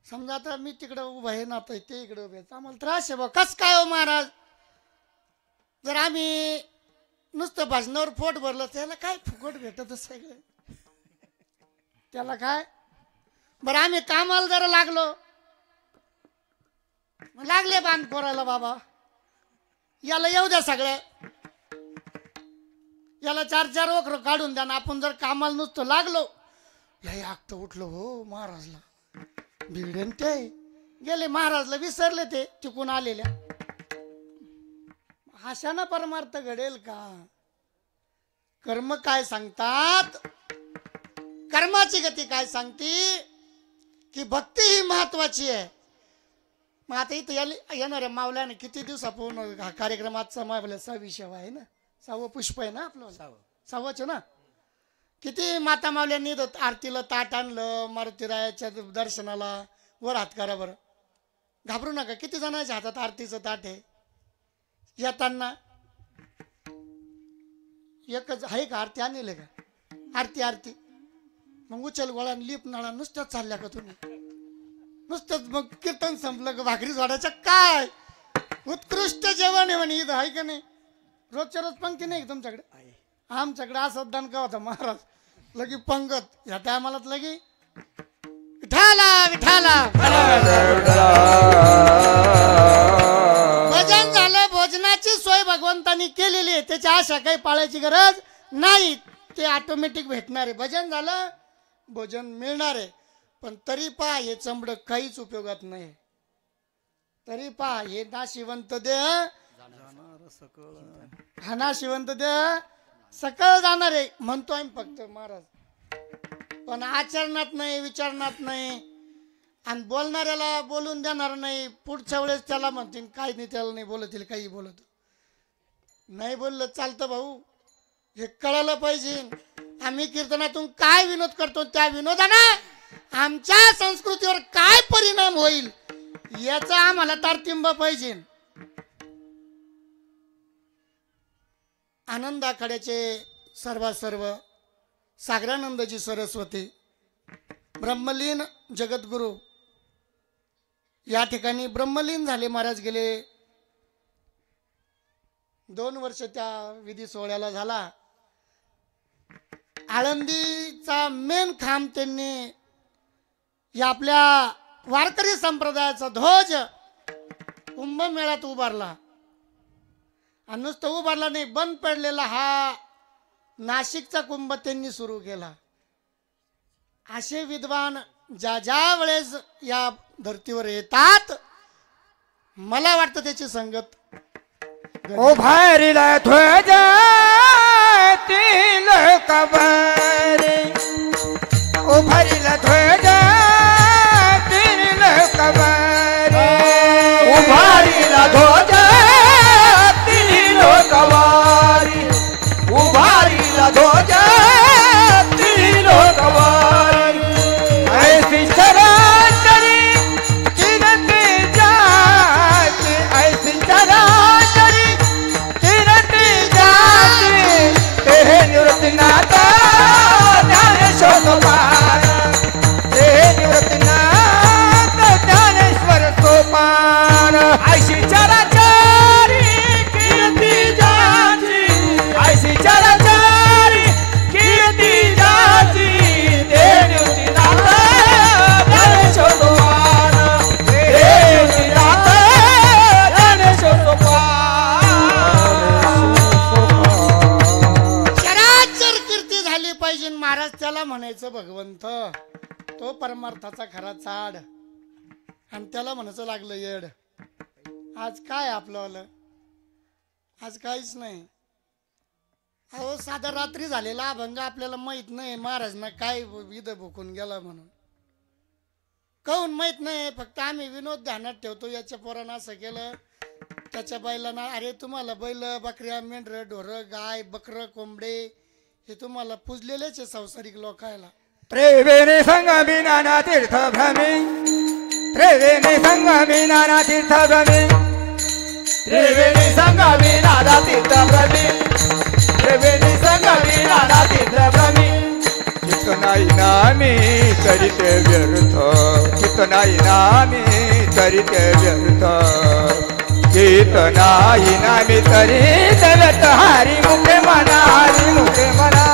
समजा आता मी तिकडं उभं आहे ना आता ते इकडे उभे आहेत, आम्हाला त्रास आहे बा कस काय हो महाराज. जर आम्ही नुसतं भाजनावर पोट भरलं त्याला काय फुकट भेटत सगळं, त्याला काय. बरं आम्ही कामाला जरा लागले बांध पोरायला बाबा, याला येऊ द्या सगळं, याला 4-4 वखर काढून द्या ना. आपण जर कामाला नुसतं लागलो लय आगतं उठलो हो महाराजला भिडेन ते गेले, महाराजला विसरले ते तिकून आलेल्या. अशानं परमार्थ घडेल का. कर्म काय सांगतात, कर्माची गती काय सांगते की भक्ती ही महत्वाची आहे. मग आता इथं येणाऱ्या मावल्याने किती दिवसापूर्वी हा कार्यक्रम आजचा मावल्या 6वी सेवा आहे ना, 6वं पुष्प आहे ना आपलं, 6वंच ना. किती माता मावल्यांनी आरतीला ताट आणलं, मारुतीरायाच्या दर्शनाला वर हात करा बरं, घाबरू नका. किती जणांच्या हातात आरतीचं ताट आहे. येताना एकच आहे का आरती आणले का, आरती मग उचल गोळा लिप नाळा नुसत्याच चालल्या का तुम्ही, नुसतंच. मग कीर्तन संपलं का भाकरी जोडायचं काय उत्कृष्ट जेवण आहे म्हणे इथं, आहे का नाही. रोजच्या रोज पंक्ती नाही तुमच्याकडे, आमच्याकडे असं दणका होता महाराज लगी पंगत. ह्या टायमालाच लगी विठाला विठाला भजन झालं. भोजनाची सोय भगवंतानी केलेली आहे, त्याची आशा काही पाळायची गरज नाही, ते ऑटोमॅटिक भेटणार आहे. भजन झालं भोजन मिळणार आहे. पण तरी पहा हे चमड काहीच उपयोगात नाही. तरी पहा हे नाशिवंत देह हा नाशिवंत देह सकळ जाणार आहे म्हणतो आम्ही फक्त महाराज, पण आचरणात नाही, विचारणात नाही, आणि बोलणाऱ्याला बोलून देणार नाही. पुढच्या वेळेस त्याला म्हणतील काय नाही, त्याला नाही बोलतील, काही बोलत नाही. बोललं चालतं भाऊ, हे कळलं पाहिजे. आम्ही कीर्तनातून काय विनोद करतो, त्या विनोदानं आमच्या संस्कृतीवर काय परिणाम होईल याचा आम्हाला तारतम्य पाहिजे. आनंदाखड्याचे सर्व सागरानंदजी सरस्वती ब्रह्मलीन जगद्गुरु या ठिकाणी ब्रह्मलीन झाले महाराज. गेले 2 वर्ष त्या विधी सोहळ्याला झाला. आळंदीचा मेन खांब त्यांनी या आपल्या वारकरी संप्रदायाचा ध्वज कुंभमेळ्यात उभारला. आणि नुसतं उभारला नाही, बंद पडलेला हा नाशिकचा कुंभ त्यांनी सुरू केला. असे विद्वान ज्या वेळेस या धर्तीवर येतात मला वाटतं त्याची संगत ओ भारीला ध्वज तिल कबरे, ओ भारीला ध्वज तिल कबरे, ओ भारीला ध्वज तिल कवारी, ओ भारीला ध्वज तिल कवारी. ऐसी चराचरी किरती जाती, ऐसी चराचरी किरती जाती, तेहे निवृत्तीनाथ ज्ञानेश्वर सोपान, तेहे निवृत्तीनाथ ज्ञानेश्वर सोपान. ऐसी चराचरी किरती जाती, ऐसी चराचरी किरती जाती, तेहे निवृत्तीनाथ ज्ञानेश्वर सोपान, तेहे निवृत्तीनाथ ज्ञानेश्वर सोपान. चराचर कीर्ती झाली पाहिजे. महाराज त्याला म्हणायचं भगवंत, तो परमार्थाचा खरा चाड, आणि त्याला म्हणायचं लागलं येड. आज काय आपलं, आज काहीच नाही. अहो साधा रात्री झालेला अभंग आपल्याला माहित नाही महाराज ना काय विध भुकून गेला म्हणून, काहून माहित नाही. फक्त आम्ही विनोद ध्यानात ठेवतो, याच्या पोरानं असं केलं, त्याच्या बैलांना. अरे तुम्हाला बैल बकऱ्या मेंढर ढोरं गाय बकर कोंबडे हे तुम्हाला पुजलेलेच आहे संसारिक लोकायला. प्रेमेने संगमी नाना तीर्थ भ्रमी, त्रिवेणी संगमी नाना तीर्थभ्रमी त्रिवेणी संगमी नाना तीर्थभ्रमी त्रिवेणी संगमी नाना तीर्थभ्रमी चित्त नाही नामी तरी ते व्यर्थ चित्त नाही नामी तरी ते व्यर्थ चित्त नाही नामी तरी ते व्यर्थ हरी मुखे म्हणा हरी मुखे म्हणा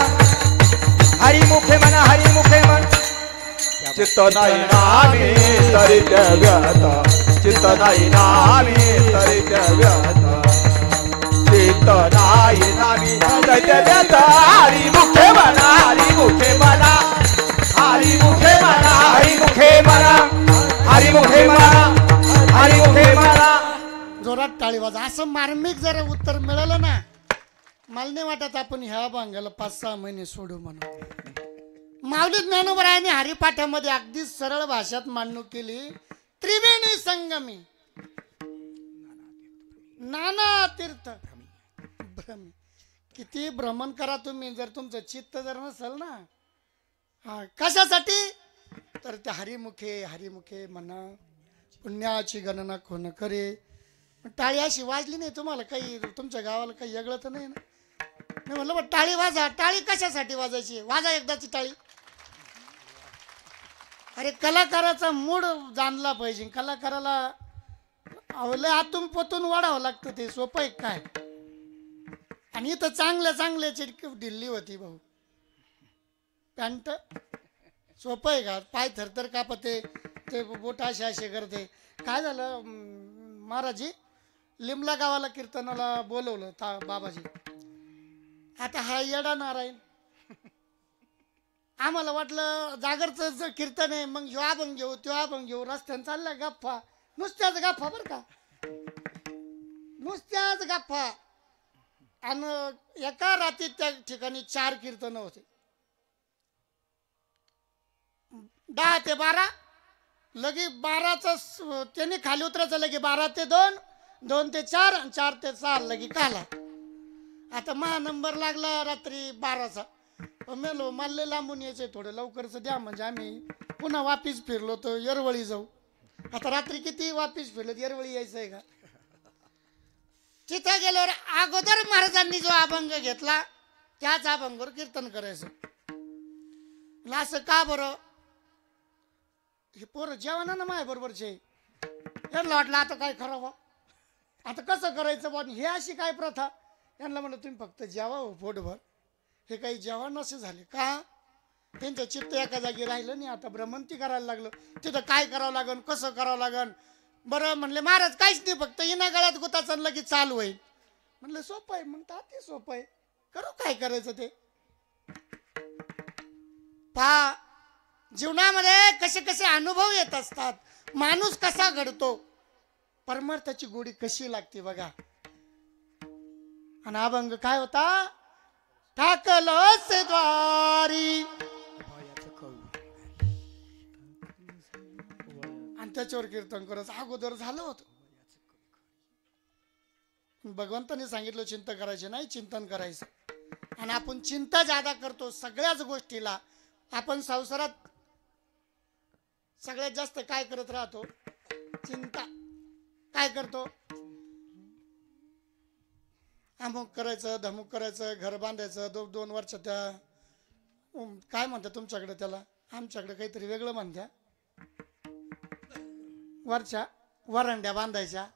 हरी मुखे म्हणा हरी मुखे म्हण चित्त नाही नामी तरी ते व्यर्थ चित्त नाही नामी तरी ते व्यर्थ चित्त नाही नामी तरी ते व्यर्थ हरी मुखे म्हणा हरी मुखे म्हणा हरी मुखे म्हणा हरी मुखे म्हणा हरी मुखे म्हणा हरी मुखे म्हणा जोरात टाळी वाजा. असं मार्मिक जर उत्तर मिळालं ना मला नाही वाटत आपण ह्या अभंगाला 5-6 महिने सोडू म्हणून. माऊली ज्ञानोबरायांनी हरिपाठामध्ये अगदी सरळ भाषेत मांडणूक केली. त्रिवेणी संगमी नाना तीर्थ भ्रमी. किती भ्रमण करा तुम्ही जर तुमचं चित्त जर नसेल ना हा कशासाठी तर ते हरिमुखे हरिमुखे म्हणा पुण्याची गणना कोण करे. टाळी अशी वाजली नाही तुम्हाला काही तुमच्या गावाला काही वेगळं तर नाही ना. मी म्हणलं बा टाळी वाजा. टाळी कशासाठी वाजायची वाजा एकदाची टाळी. अरे कलाकाराचा मूड जाणला पाहिजे. कलाकाराला लय आतून पोतून वाढावं लागतं ते सोपं आहे काय. आणि इथं चांगल्या चांगल्या चिडकी दिल्ली होती भाऊ पॅन्ट सोपं आहे का. पाय थरथर कापते ते बोट असे असे करते. काय झालं महाराजी लिमला गावाला कीर्तनाला बोलवलं बाबाजी. आता हा येडा नारायण आम्हाला वाटलं जागरचं कीर्तन आहे मग ह्यो अभंग घेऊ त्यो अभंग घेऊ. रस्त्याने चालल्या गप्पा नुसत्याच गप्पा बरं का नुसत्याच गप्पा. आणि एका रात्री त्या ठिकाणी 4 कीर्तन होते 10 ते 12. लगे 12चं त्यांनी खाली उतरायचं लगे 12 ते 2 2 ते 4 आणि 4 ते 6 लगे काला. आता महा नंबर लागला रात्री 12चा. मेलो मला लांबून यायचंय थोडं लवकरच द्या म्हणजे आम्ही पुन्हा वापिस फिरलो तर येरवळी जाऊ. आता रात्री किती वापिस फिरलो येरवळी यायचंय का. तिथं गेल्यावर अगोदर महाराजांनी जो अभंग घेतला त्याच अभंगावर कीर्तन करायचं. असं का बरं हे पोरं जेवणा ना माझ्या बरोबरचे यांना वाटलं आता काय करावं आता कसं करायचं बा. हे अशी काय प्रथा. यांना म्हणलं तुम्ही फक्त जेवा हो पोटभर. हे काही जेवण असे झाले का त्यांचं चित्त एका जागी राहिलं नाही. आता भ्रमंती करायला लागलं. तिथं काय करावं लागन कसं करावं लागन. बरं म्हणले महाराज काहीच नाही फक्त इना गळ्यात गुता चाललं की चालू होईल. म्हणलं सोपं आहे म्हणतात ते सोपं आहे करू काय करायचं ते. पहा जीवनामध्ये कसे कसे अनुभव येत असतात. माणूस कसा घडतो परमार्थाची गोडी कशी लागते बघा. आणि अभंग काय होता टाकलं से द्वारी आणि त्याच्यावर कीर्तन करायचं अगोदर झालं होतं. भगवंताने सांगितलं चिंता करायची नाही चिंतन करायचं. आणि आपण चिंता ज्यादा करतो सगळ्याच गोष्टीला. आपण संसारात सगळ्यात जास्त काय करत राहतो चिंता. काय करतो अमुक करायचं धमुक करायचं घर बांधायचं 2 वर्ष त्या काय म्हणतात तुमच्याकडे त्याला आमच्याकडे काहीतरी वेगळं म्हणत्या. वरच्या वरंड्या बांधायच्या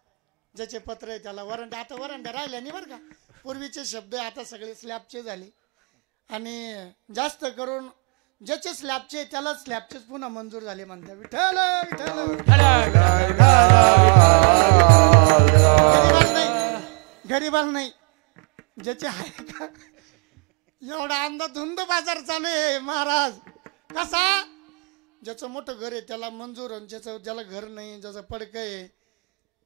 ज्याचे पत्र आहे त्याला वरंड्या. आता वरंड्या राहिल्या नाही बरं का. पूर्वीचे शब्द आता सगळे स्लॅबचे झाले. आणि जास्त करून ज्याचे स्लॅबचे त्याला स्लॅबचेच पुन्हा मंजूर झाले म्हणतात. विठ्ठल गरीबाला नाही ज्याचे आहे का. एवढा अंधाधुंद बाजार चालू आहे महाराज. कसा ज्याचं मोठं घर आहे त्याला मंजूर. ज्याला घर नाही ज्याचं पडकं आहे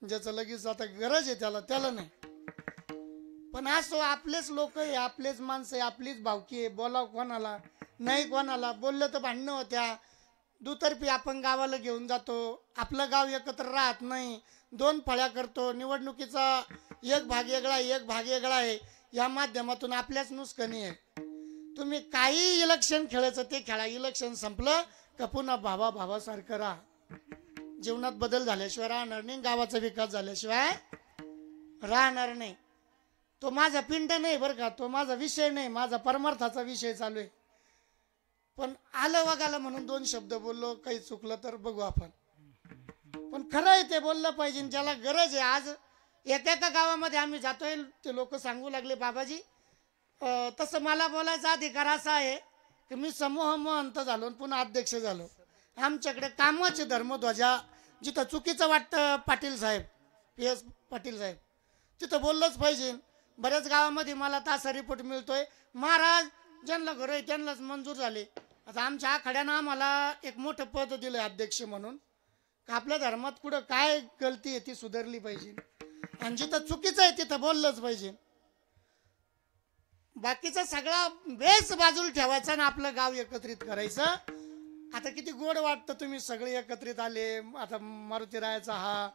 ज्याचं लगेच आता गरज आहे त्याला नाही. पण असो आपलेच लोक आहे आपलेच माणसं आहे आपलीच भावकी आहे. बोलाव कोणाला नाही कोणाला. बोललं तर भांडणं होत्या. दुतर्फी आपण गावाला घेऊन जातो. आपलं गाव एकत्र राहत नाही. 2 फळ्या करतो. निवडणुकीचा एक भाग वेगळा एक भाग वेगळा आहे. या माध्यमातून आपल्याच नुसकानी आहे. तुम्ही काही इलेक्शन खेळायचं ते खेळा. इलेक्शन संपलं का पुन्हा भावासारखं राहा. जीवनात बदल झाल्याशिवाय राहणार नाही, गावाचा विकास झाल्याशिवाय राहणार नाही. तो माझा पिंड नाही बरं का, तो माझा विषय नाही, माझा परमार्थाचा विषय चालू आहे. पण आलं वागालं म्हणून 2 शब्द बोललो, काही चुकलं तर बघू आपण. पण खरं आहे ते बोललं पाहिजे, ज्याला गरज आहे. आज एका गावामध्ये आम्ही जातोय, ते लोक सांगू लागले बाबाजी तसं मला बोलायचा अधिकार असा आहे की मी समूह महंत झालो पुन्हा अध्यक्ष झालो. आमच्याकडे कामाचे धर्मध्वजा जिथं चुकीचं वाटतं पाटील साहेब, PS पाटील साहेब, तिथं बोललंच पाहिजे. बऱ्याच गावामध्ये मला तासा रिपोर्ट मिळतोय, महाराज ज्यांना घर आहे त्यांनाच मंजूर झाले. आता आमच्या आखाड्यानं आम्हाला एक मोठं पद दिलं अध्यक्ष म्हणून. आपल्या धर्मात कुठं काय गलती आहे ती सुधारली पाहिजे, आणि जिथं चुकीचं आहे तिथं बोललंच पाहिजे. बाकीचा सगळा बेस बाजूला ठेवायचा ना आपलं गाव एकत्रित करायचं. आता किती गोड वाटतं तुम्ही सगळे एकत्रित आले. आता मारुती रायाचा हा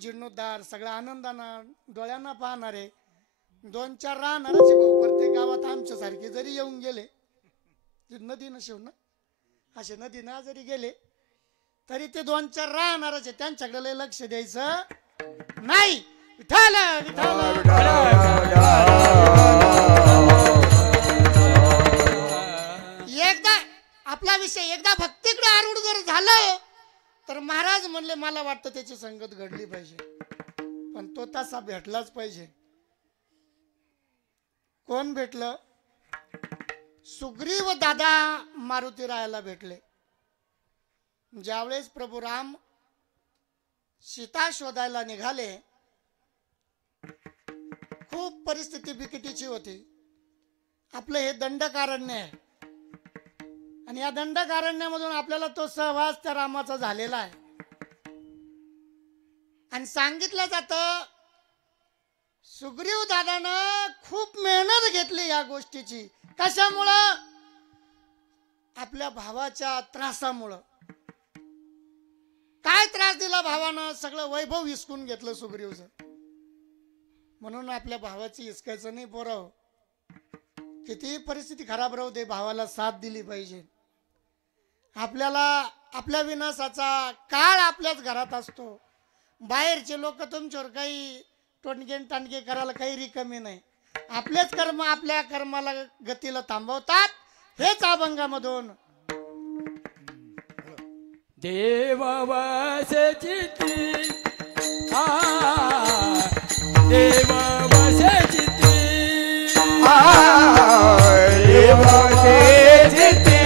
जीर्णोद्धार सगळा आनंदानं डोळ्यांना पाहणारे 2-4 राहणारच आहे भाऊ प्रत्येक गावात. आमच्या सारखे जरी येऊन गेले नदीनं शिवणं असे नदीनं जरी गेले तरी ते 2-4 राहणारच आहे. त्यांच्याकडे लय लक्ष द्यायचं नाही. विठाल एकदा आपला विषय एकदा भक्तीकडे आरूढ जर झालं तर महाराज म्हणले मला वाटतं त्याची संगत घडली पाहिजे, पण तो तसा भेटलाच पाहिजे. कोण भेटलं? सुग्रीव दादा मारुती रायाला भेटले. ज्यावेळेस प्रभू राम सीता शोधायला निघाले, खूप परिस्थिती बिकटीची होती. आपलं हे दंडकारण्य आहे आणि या दंडकारण्यामधून आपल्याला तो सहवास त्या रामाचा झालेला आहे. आणि सांगितलं जातं सुग्रीव दादानं खूप मेहनत घेतली या गोष्टीची. कशामुळं? आपल्या भावाच्या त्रासामुळं. काय त्रास दिला भावानं? सगळं वैभव हिसकून घेतलं सुग्रीवचं. म्हणून आपल्या भावाची हिसकायचं नाही पोराव. किती परिस्थिती खराब राहू दे, भावाला साथ दिली पाहिजे. आपल्याला आपल्या विनाशाचा काळ आपल्याच घरात असतो. बाहेरचे लोक तुमच्यावर काही टोणगे करायला काही रिकामी नाही. आपलेच कर्म आपल्या कर्माला गतीला थांबवतात. हेच अभंगामधून देव वसे चित्ती देव वसे चित्ती देव वसे चित्ती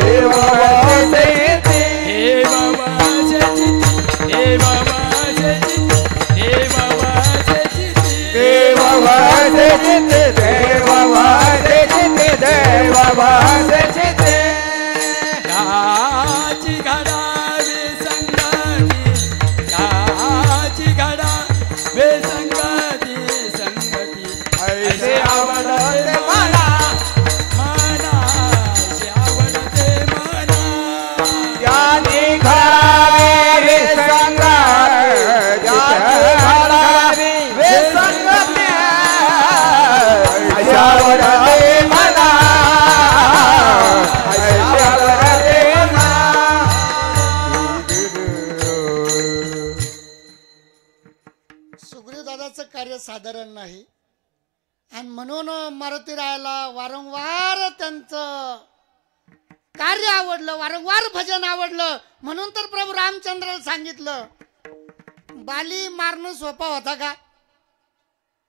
देव वसे चित्ती देव वसे चित्ती देव वसे चित्ती देव वसे चित्ती देव वसे चित्ती देव वसे चित्ती देव वसे चित्ती याची घडा विसंगती याची घडा विसंगती संगती ऐसे आवडते मला मनाशी आवडते मना ज्याने घडावे संगत ज्याने घडावे संगत ऐसे आवडते मला ऐसे आवडते मला. सुग्रीव दादाचं कार्य साधारण नाही. आणि म्हणून मारुती रायाला वारंवार त्यांचं कार्य आवडलं, वारंवार भजन आवडलं. म्हणून तर प्रभू रामचंद्राला सांगितलं बाली मारणं सोपा होता का?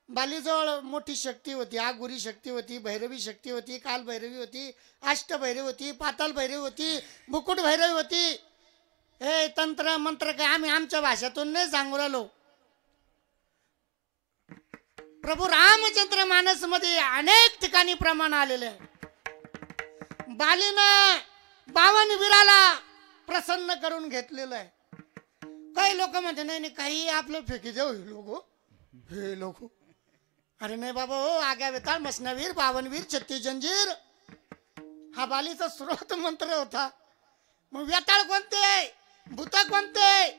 बालीजवळ मोठी शक्ती होती, आगुरी शक्ती होती, भैरवी शक्ती होती, काल भैरवी होती, अष्टभैरवी होती, पाताल भैरवी होती, मुकुट भैरवी होती. हे तंत्र मंत्र काय आम्ही आमच्या भाषेतून नाही सांगू राहिलो. प्रभू रामचंद्र मानस मध्ये अनेक ठिकाणी प्रमाण आलेले आहे. बालीनं 52 वीराला प्रसन्न करून घेतलेलं आहे. काही लोक म्हणते नाही नाही काही आपलं फेकी देऊ हे लोक. अरे नाही बाबा हो, आग्या वेताळ मसनावीर 52 वीर 36 जंजीर हा बालीचा स्रोत मंत्र होता. मग वेताळ कोणते, भूत कोणते?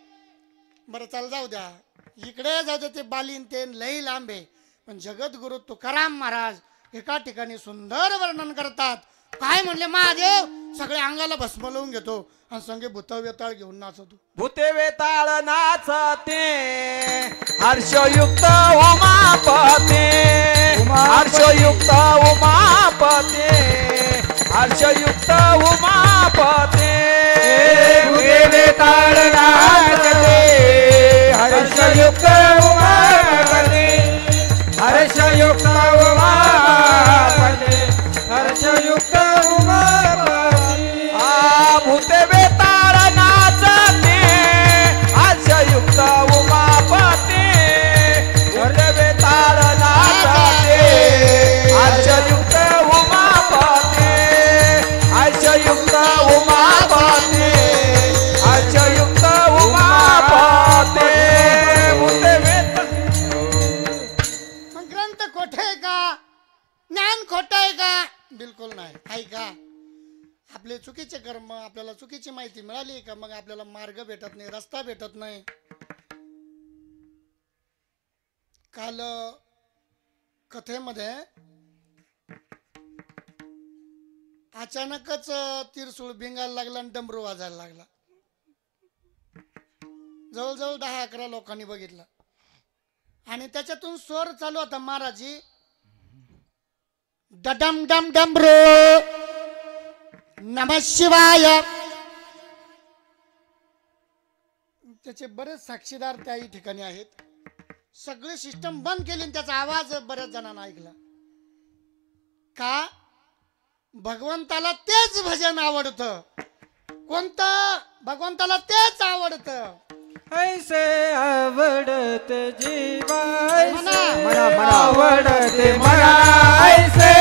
बरं चाल जाऊ द्या, इकडे जाऊ द्या. ते बालीन ते लई लांबे. पण जगद्गुरु तुकाराम महाराज एका ठिकाणी सुंदर वर्णन करतात. काय म्हणले महादेव सगळे अंगाला भस्म लावून घेतो आणि संगे भूत वेताळ घेऊन नाचतो. भूते वेताळ नाचते हर्षयुक्त उमापते हर्षयुक्त उमापते हर्षयुक्त उमापते भूते वेताळ नाचते हर्षयुक्त उमापते हर्षयुक्त उमापते हर्षयुक्त उमापते भूते वेताळ नाचते हर्षयुक्त उमापते भूते वेताळ नाचते हर्षयुक्त उमापते हर्षयुक्त उमापते हर्षयुक्त उमापते भूते वेताळ. मग ग्रंथ खोटे आहे का ज्ञान खोट आहे का? बिलकुल नाही. ऐका आपले चुकीचे कर्म आपल्याला चुकीची माहिती मिळाली का मग आपल्याला मार्ग भेटत नाही रस्ता भेटत नाही. काल कथेमध्ये अचानकच तिरसूळ भिंगायला लागला आणि डमरू वाजायला लागला. जवळजवळ 10-11 लोकांनी बघितलं आणि त्याच्यातून स्वर चालू होता महाराजी डडम डम डमरू नमः शिवाय. त्याचे बरेच साक्षीदार त्याही ठिकाणी आहेत. सगळे सिस्टम बंद केली आणि त्याचा आवाज बऱ्याच जणांना ऐकला. का भगवंताला तेच भजन आवडतं. कोणतं? भगवंताला तेच आवडतं. ऐसे आवडत जीवा म्हणा. आवडते मना ऐसे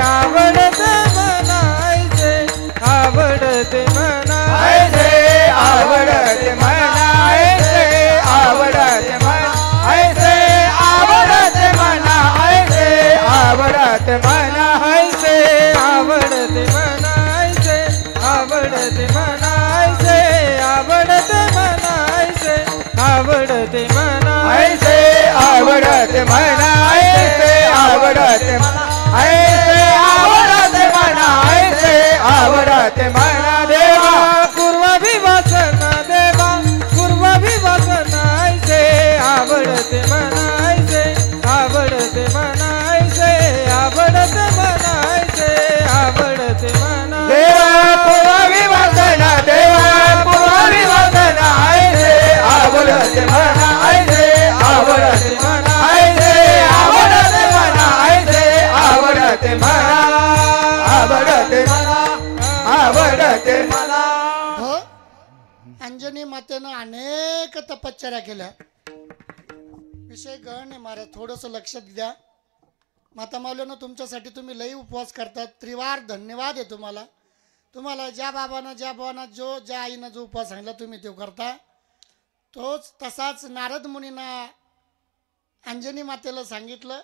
आवडत मना ऐसे आवडते मना ऐसे आवडते मना ऐसे आवडते मना ऐसे आवडते मना ऐसे आवडते मना ऐसे आवडते मना ऐसे आवडते मना ऐसे आवडते मना ऐसे आवडते मना ऐसे आवडते मना ऐसे आवडते मना ऐसे आवडते मना ऐसे आवडते मना देवा पूर्व विवासना देवा पूर्व विवासना ऐसे आवडते मना ऐसे आवडते मना ऐसे आवडते मना ऐसे आवडते मना देवा पूर्व विवासना देवा पूर्व विवासना ऐसे आवडते मना ऐसे आवडते मना ऐसे आवडते मना ऐसे आवडते मना आवडते मना आवडते मना. हो अंजनी मातेनं अनेक तपश्चर्या केल्या. विषय गहन आहे महाराज थोडस लक्षात द्या. माता माऊलीनं तुमच्यासाठी तुम्ही लई उपवास करतात. त्रिवार धन्यवाद आहे तुम्हाला. तुम्हाला ज्या बाबानं ज्या भावानं ज्या आईनं जो उपवास सांगितला तुम्ही तो करता. तोच तसाच नारद मुनींना अंजनी मातेला सांगितलं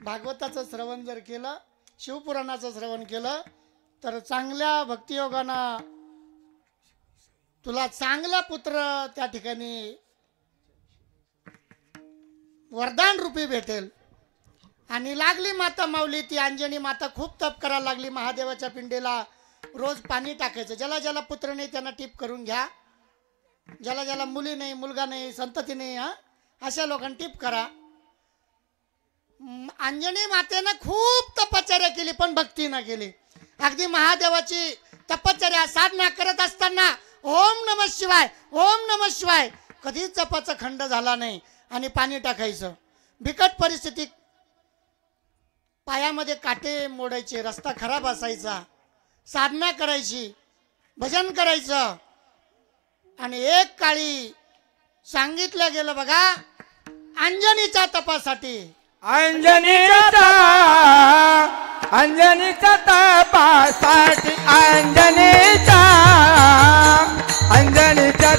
भागवताचं श्रवण जर केलं शिवपुराणाचं श्रवण केलं तर चांगल्या भक्तियोगानं तुला चांगला पुत्र त्या ठिकाणी वरदान रूपी भेटेल. आणि लागली माता माऊली ती अंजनी माता खूप तप करायला लागली. महादेवाच्या पिंडीला रोज पाणी टाकायचं. ज्याला ज्याला पुत्र नाही त्यांना टीप करून घ्या. ज्याला ज्याला मुली नाही मुलगा नाही संतती नाही अशा लोकांनी टीप करा. अंजनी मातेनं खूप तपश्चर्या केली पण भक्ती न केली. अगदी महादेवाची तपश्चर्या साधना करत असताना ओम नमः शिवाय ओम नमः शिवाय कधीच जपाचा खंड झाला नाही. आणि पाणी टाकायचं. बिकट परिस्थितीत पायामध्ये काटे मोडायचे रस्ता खराब असायचा. साधना करायची भजन करायचं. आणि एक काळी सांगितलं गेलं बघा अंजनीच्या तपासाठी अंजनीच्या तपासाठी अंजनीच्या तपासाठी अंजनीच्या अंजनीच्या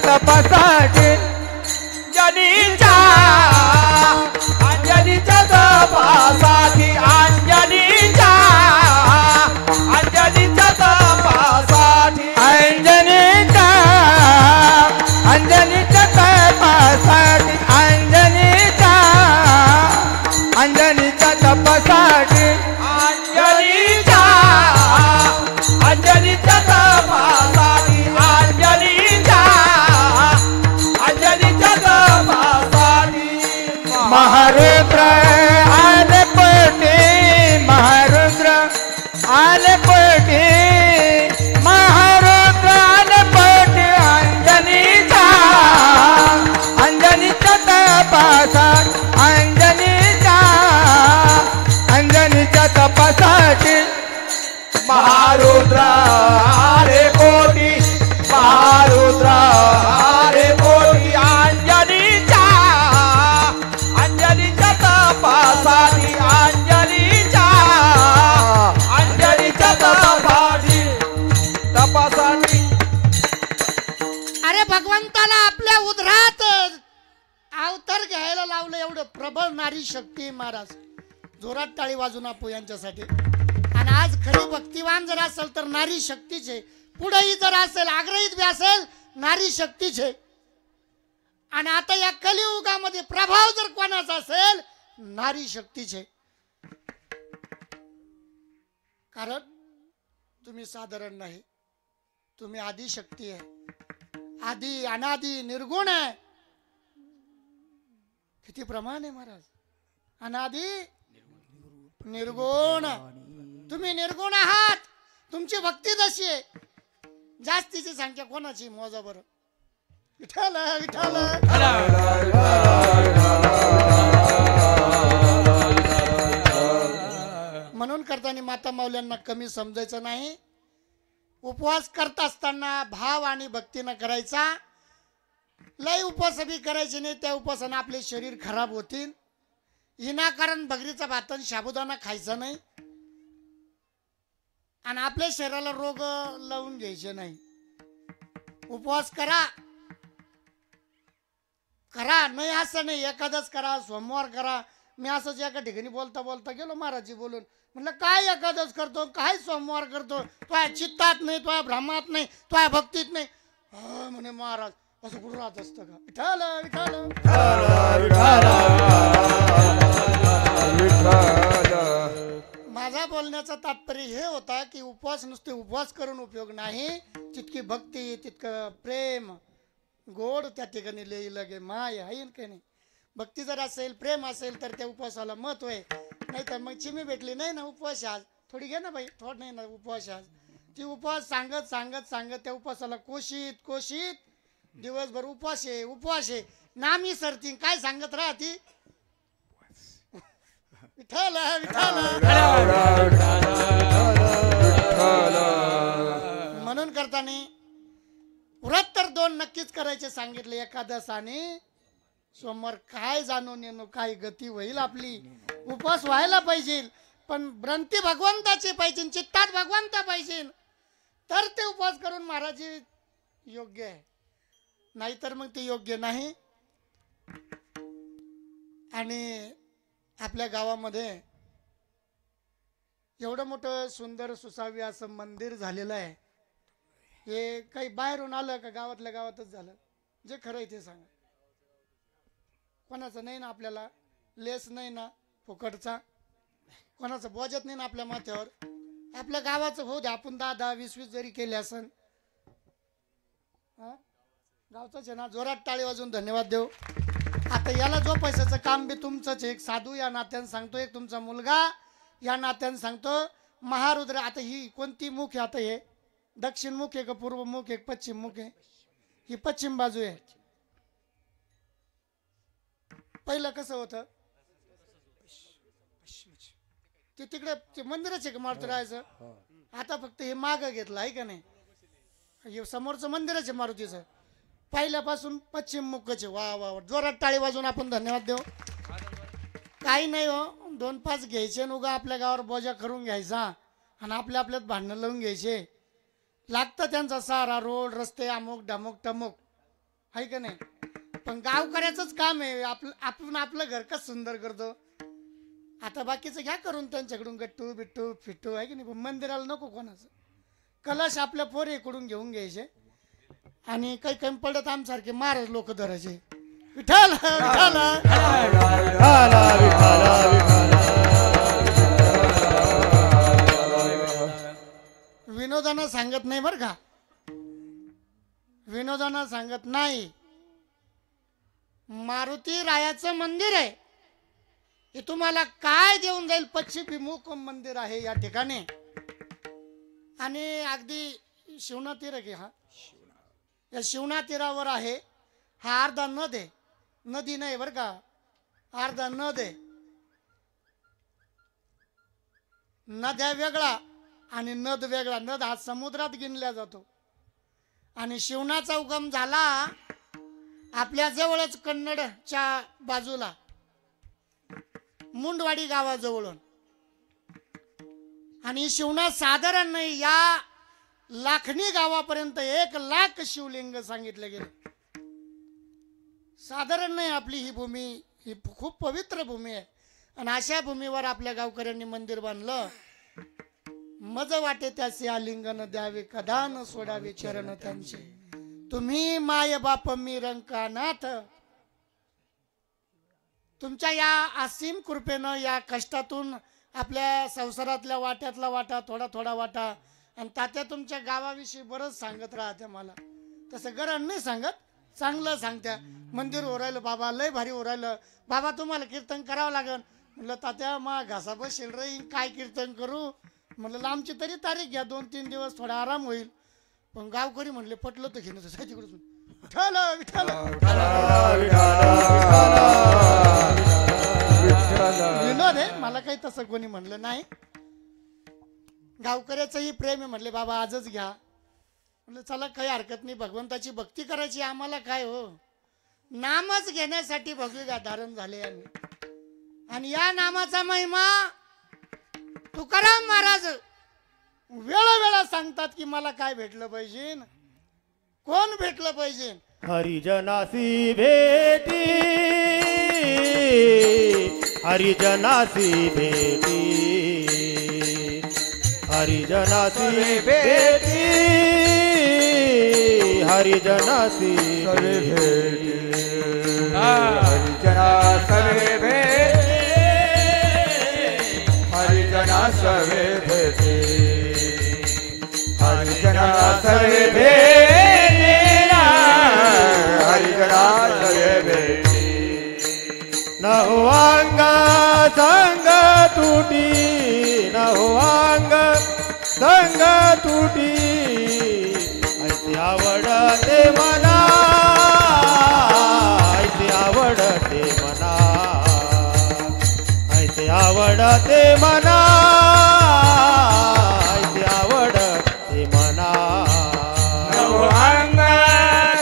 तपासाठी अंजनीच्या अंजनीच्या तपासाठी अंजनीच्या तपासाठी अंजनीच्या तपासाठी अंजनीच्या शक्ती महाराज. जोरात टाळी वाजून आपू यांच्यासाठी. आणि आज खरी भक्तिवान जर असेल तर नारी शक्तीच आहे. पुढेही जर असेल आग्रहित बी असेल नारी शक्तीच आहे. आणि आता या कलियुगामध्ये प्रभाव जर कोणाचा असेल नारी शक्तीच आहे. कारण तुम्ही साधारण नाही, तुम्ही आदि शक्ती आहे. आदि अनादि निर्गुण आहे. किती प्रमाण आहे महाराज. अनादि निर्गुण. तुम्ही निर्गुण आहात. तुमची भक्ती जशी आहे. जास्तीची संख्या कोणाची मोजा बरं. विठ्ठल विठ्ठल. म्हणून करताना माता माऊल्यांना कमी समजायचं नाही. उपवास करत असताना भाव आणि भक्तीनं करायचा. लय उपवास बी करायचे नाही. त्या उपवासानं आपले शरीर खराब होतील. विनाकारण बगरीचा भात आणि साबुदाणा खायचा नाही. आणि आपल्या शरीराला रोग लावून घ्यायचे नाही. उपवास करा करा नाही असं नाही. एखादच करा, सोमवार करा. मी असंच एका ठिकाणी बोलता बोलता गेलो महाराजजी बोलून. म्हणलं काय एखादच करतो, काय सोमवार करतो, तुझ्या चित्तात नाही, तुझ्या भ्रमात नाही, तुझ्या भक्तीत नाही. हा म्हणे महाराज असं कुठं राहत असतं का. विठ्ठल विठ्ठल. माझा बोलण्याचा तात्पर्य हे होता की उपवास नुसते उपवास करून उपयोग नाही. तितकी भक्ती, तितकं प्रेम, गोड त्या ठिकाणी लिहिलं लगे माय आहे का नाही. भक्ती जर असेल, प्रेम असेल तर त्या उपवासाला महत्व आहे. नाही तर मग चिमी भेटली नाही ना उपवास आज थोडी घे ना बाई, थोड नाही ना उपवास आज. ती उपवास सांगत सांगत सांगत त्या उपवासाला कोशीत कोशीत दिवसभर उपवास आहे उपवास आहे नामी सरती काय सांगत राहती. विठ्ठल विठ्ठल. म्हणून करताना व्रत तर 2 नक्कीच करायचे सांगितले. एकादश आणि सोमवार. काय जाणून येणं काय गती होईल आपली. उपवास व्हायला पाहिजे पण भ्रांती भगवंताची पाहिजे, चित्तात भगवंत पाहिजे तर ते उपवास करून महाराज योग्य आहे. नाहीतर मग ते योग्य नाही. आणि आपल्या गावामध्ये एवढं मोठं सुंदर सुसावी असं मंदिर झालेलं आहे. हे काही बाहेरून आलं का गावातल्या गावातच झालं. जे खरं आहे ते सांगा. कोणाचं नाही ना आपल्याला लेस नाही ना फुकटचा. कोणाचं बोजत नाही ना आपल्या माथ्यावर. आपल्या गावाचं होऊ द्या. आपण 10-10, 20-20 जरी केले असन गावचाच आहे ना. जोरात टाळी वाजून धन्यवाद देऊ. आता याला जो पैशाचं काम बी तुमचंच. एक साधू या नात्यानं सांगतो, एक तुमचा मुलगा या नात्यानं सांगतो. महारुद्र. आता ही कोणती मुख आहे. आता हे दक्षिण मुख आहे का पूर्व मुख आहे पश्चिम मुख आहे. ही पश्चिम बाजू आहे. पहिलं कसं होतं ते तिकडे ते मंदिरच आहे का मारुती राहायचं. आता फक्त हे मागं घेतलं आहे का नाही. हे समोरचं मंदिरच आहे मारुतीचं. पहिल्यापासून पश्चिम मुखच आहे. वा वा वा. जोरात टाळी वाजून आपण धन्यवाद देऊ. काही नाही हो. 2-5 घ्यायचे उगा आपल्या गावावर बोजा करून घ्यायचा आणि आपल्या आपल्यात भांडणं लावून घ्यायचे. लागतं त्यांचा सारा रोड रस्ते अमुक ढमुक टमुक आहे का नाही. पण गावकऱ्याचंच काम आहे. आपण आपलं घर कसं सुंदर करतो. आता बाकीचं घ्या करून त्यांच्याकडून गट्टू बिट्टू फिट्टू आहे की नाही. पण मंदिराला नको कोणाचं. कलश आपल्या पोरीकडून घेऊन घ्यायचे आणि काही कमी पडत आमसारखे महाराज लोक धरायचे. विठ्ठल विठ्ठल. विनोदानं सांगत नाही बरं का. विनोदानं सांगत नाही. मारुती रायाचं मंदिर आहे. हे तुम्हाला काय देऊन जाईल. पश्चिमभिमुख मंदिर आहे या ठिकाणी. आणि अगदी शिवना तीर आहे की हा या शिवना तीरावर आहे. हा अर्धा नद आहे. नदी नाही बरं का. अर्धा नद आहे. नद्या वेगळा आणि नद वेगळा. नद हा समुद्रात गिनला जातो. आणि शिवनाचा उगम झाला आपल्या जवळच कन्नडच्या बाजूला मुंडवाडी गावाजवळून. आणि शिवना साधारण नाही या लाखणी गावापर्यंत 1,00,000 शिवलिंग सांगितले गेले. साधारण नाही आपली ही भूमी. ही खूप पवित्र भूमी आहे. आणि अशा भूमीवर आपल्या गावकऱ्यांनी मंदिर बांधलं. मज वाटे त्याचे आलिंगन द्यावे, कदा न सोडावे चरण त्यांचे. तुम्ही माय बाप मी रंकानाथ. तुमच्या या असीम कृपेनं या कष्टातून आपल्या संसारातल्या वाट्यातला वाटा, थोडा थोडा वाटा. आणि तात्या तुमच्या गावाविषयी बरंच सांगत राहते मला. तसं गरज नाही सांगत, चांगलं सांगत्या. मंदिर ओरायलं बाबा, लय भारी ओरायलं बाबा, तुम्हाला कीर्तन करावं लागेल. म्हणलं तात्या मा घासा बसेल रे, काय कीर्तन करू. म्हणलं लांबची तरी तारीख घ्या, 2-3 दिवस थोडा आराम होईल. पण गावकरी म्हणले पटलं तर घेणं तिकडून. विठ्ठल विठ्ठल विनोद आहे, मला काही तसं कोणी म्हणलं नाही. गावकऱ्याचंही प्रेम आहे. म्हणले बाबा आजच घ्या. म्हणलं चला काही हरकत नाही, भगवंताची भक्ती करायची आम्हाला काय हो. नामच घेण्यासाठी भगवी धारण झाले आम्ही. आणि या नामाचा महिमा तुकाराम महाराज वेळोवेळा सांगतात की मला काय भेटलं पाहिजे, कोण भेटलं पाहिजे. हरिजनासी भेटी, हरिजनासी भेटी, हरिजनासी भेटी, हरिजनासी भेटी, हरिजना सवे भेटे, हरिजना सवे भेटे, हरिजना सवे भेटे, हरिजना सवे भेटे. न हो अंग संग तुटी, न हो अंग संग तुटी, ऐसी आवडते मना, ऐसी आवडते मना, ऐसी आवडते मना, ऐसी आवडते मना. नव अंग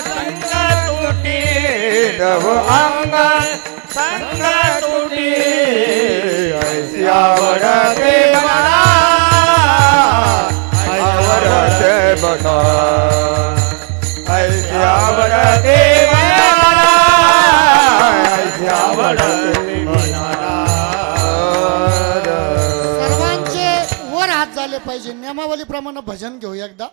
संग तुटी, नव अंग संग तुटी, ऐसी आवडते मना, आवडते मना, ऐसी आवडते मना, ऐसी आवडते मना. सर्वांचे वर हात झाले पाहिजे. नियमावलीप्रमाणे भजन घेऊ एकदा.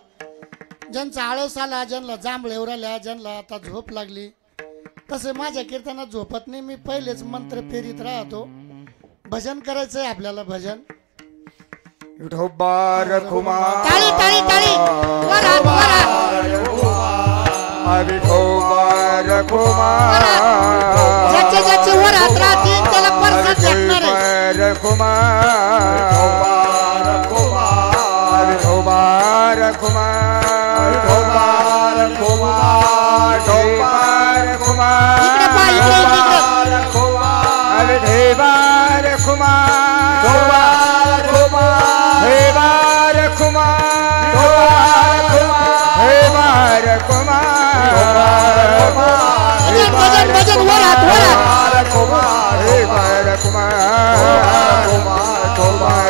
ज्यांचा आळस आला, ज्यांना जांभळ एवढाल्या, ज्यांना आता झोप लागली. तसे माझ्या कीर्तनात झोपत नाही, मी पहिलेच मंत्र फेरीत राहतो. भजन करायचंय आपल्याला. भजन विठोबा रखुमा, टाळी टाळी टाळी, वर हात वर हात. विठोबा रखुमा, ज्याचे ज्याचे वर हात राहतील त्याला परसाद भेटणार आहे. रखुमा, रखुमा, विठोबा रखुमा, विठोबा रखुमा, विठोबा रखुमा, इकडे पहा, इकडे इकडे. रखुमा, विठोबा रखुमा, विठोबा रखुमा, विठोबा रखुमा, विठोबा रखुमा, भजन भजन भजन, वर हात वर हात. रखुमा, विठोबा रखुमा, विठोबा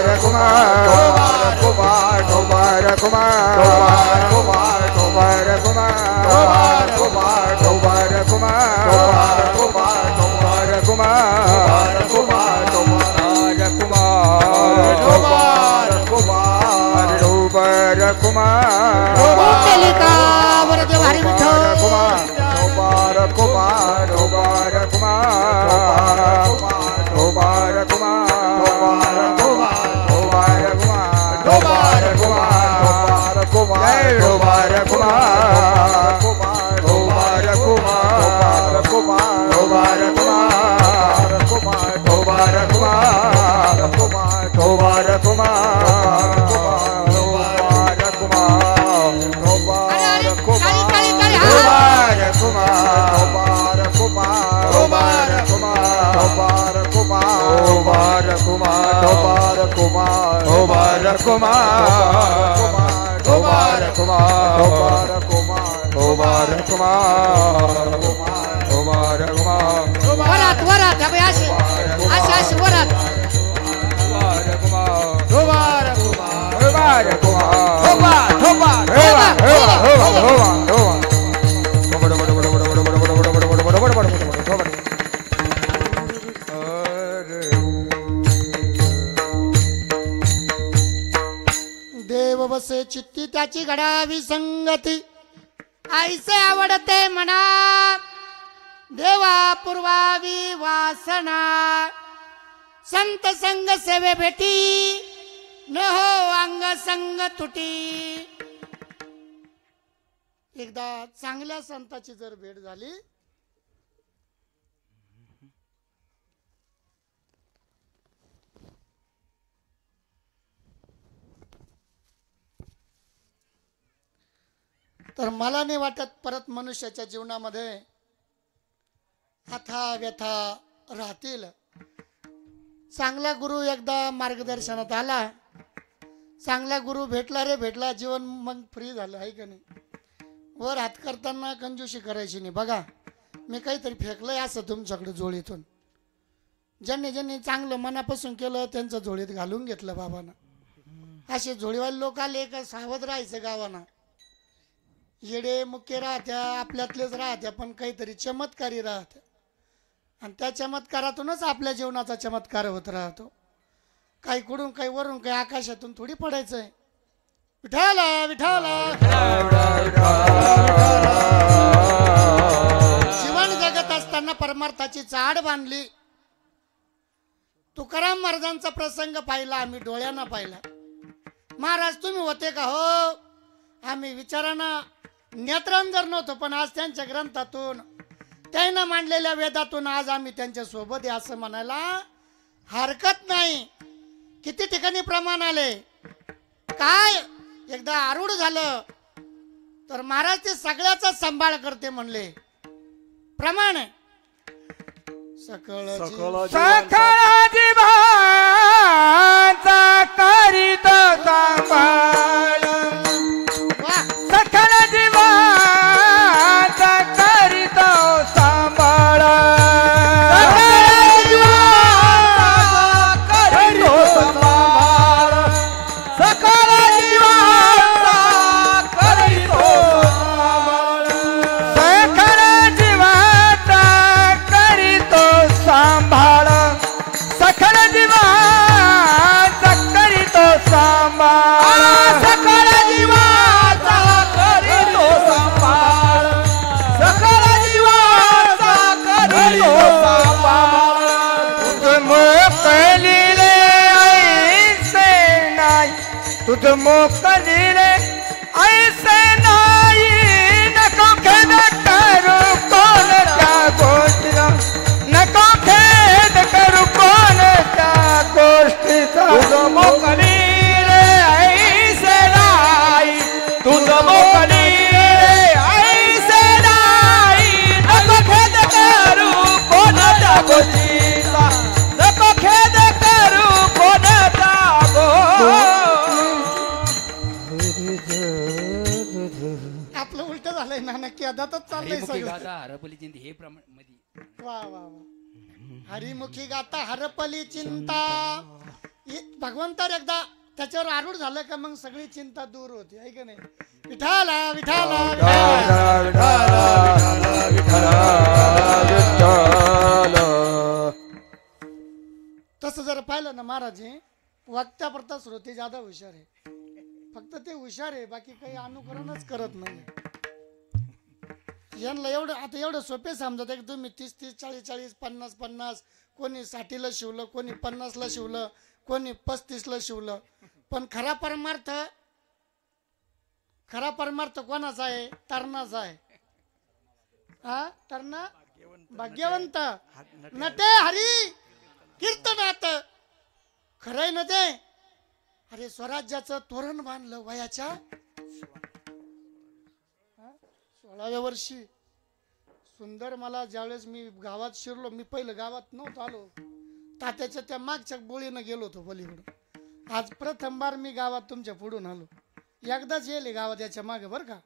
रखुमा, विठोबा रखुमा, विठोबा रखुमा, विठोबा रखुमा, विठोबा रखुमा, विठोबा रखुमा, विठोबा रखुमा, विठोबा रखुमा, कुंडलिका वरदे भारी विठ्ठल. वरात वरात अबे अशी अशी अशी वरात. वसे चित्ती त्याची घडावी संगती आईसे आवडते म्हणा देवा पुरवावी वासना संत संग सेवे भेटी न हो अंग संग तुटी. एकदा चांगल्या संताची जर भेट झाली तर मला नाही वाटत परत मनुष्याच्या जीवनामध्ये अथा व्यथा राहतील. चांगला गुरु एकदा मार्गदर्शनात आला, चांगला गुरु भेटला रे भेटला, जीवन मग फ्री झालं आहे का नाही. वर हात करताना कंजूशी करायची नाही. बघा मी काहीतरी फेकलंय असं तुमच्याकडे जोळीतून, ज्यांनी ज्यांनी चांगलं मनापासून केलं त्यांचं जोळीत घालून घेतलं बाबांना. असे जोडीवाले लोक आले का सावध राहायचं गावाना. येडे मुख्य राहत्या आपल्यातलेच राहत्या पण काहीतरी चमत्कारी राहत्या आणि त्या चमत्कारातूनच आपल्या जीवनाचा चमत्कार होत राहतो. काही कुठून काही वरून काही आकाशातून थोडी पडायचंय. विठाला विठाला जीवन जगत असताना परमार्थाची चाड बांधली. तुकाराम महाराजांचा प्रसंग पाहिला आम्ही डोळ्यानं पाहिला. महाराज तुम्ही होते का? हो आम्ही विचारानं नेत्रान जर नव्हतो पण आज त्यांच्या ग्रंथातून त्यानं मांडलेल्या वेदातून आज आम्ही त्यांच्या सोबत आहे असं म्हणायला हरकत नाही. किती ठिकाणी प्रमाण आले. काय एकदा आरूढ झालं तर महाराज ते सगळ्याचा सांभाळ करते म्हणले. प्रमाण आहे सकळ सखळ जीवाचा करीत सांभाळ, सखळ जीवाचा करीत सांभाळ, सकळ जीवाचा करीत सांभाळ, सकळ जीवाचा करीत सांभाळ, सकळ जीवाचा करीत सांभाळ, सकळ जीवाचा करीत सांभाळ, सकळ जीवाचा करीत सांभाळ. तुझ मोकलीले ऐसे नाही, तुझ मोकलीले ऐसे नाही, नको खेद करू कोणत्या गोष्टीला, नको खेद करू कोणत्या गोष्टीचा. तुझ मोकलीले ऐसे नाही, तुझ मोकलीले ऐसे नाही, नको खेद करू कोणत्या गोष्टीचा, नको खेद करू कोणत्या आपलं उलट झालंय ना नक्की आदातच चाललंय सगळं. हरपली चिंती हे प्रमाण मध्ये वा वा वा. हरिमुखी गाता हरपली चिंता. भगवंतर एकदा त्याच्यावर आरूढ झालं का मग सगळी चिंता दूर होती आहे का नाही. विठाला विठाला तसं जर पाहिलं ना महाराज वक्त्या प्रता श्रोते ज्यादा हुशार आहे. फक्त ते हुशार आहे बाकी काही अनुकरणच करत नाही. यांना एवढं आता एवढं सोपे समजत आहे की तुम्ही 30-30 40-40 50-50 कोणी 60ला शिवलं, कोणी 50ला शिवलं, कोणी 35ला शिवलं. पण खरा परमार्थ कोणाचा आहे? तरुणाचा आहे. हा तरणा भाग्यवंत नटे हरी कीर्तनात खरंय न ते. अरे स्वराज्याचं तोरण बांधलं वयाच्या 16व्या वर्षी. सुंदर मला ज्यावेळेस मी गावात शिरलो, मी पहिलं गावात नव्हतो आलो, तात्याच्या त्या मागच्या बोळीनं गेलो होतो पलीकडून. आज प्रथम बार मी गावात तुमच्या पुढून आलो. एकदाच येले गावात याच्या मागे बरं का.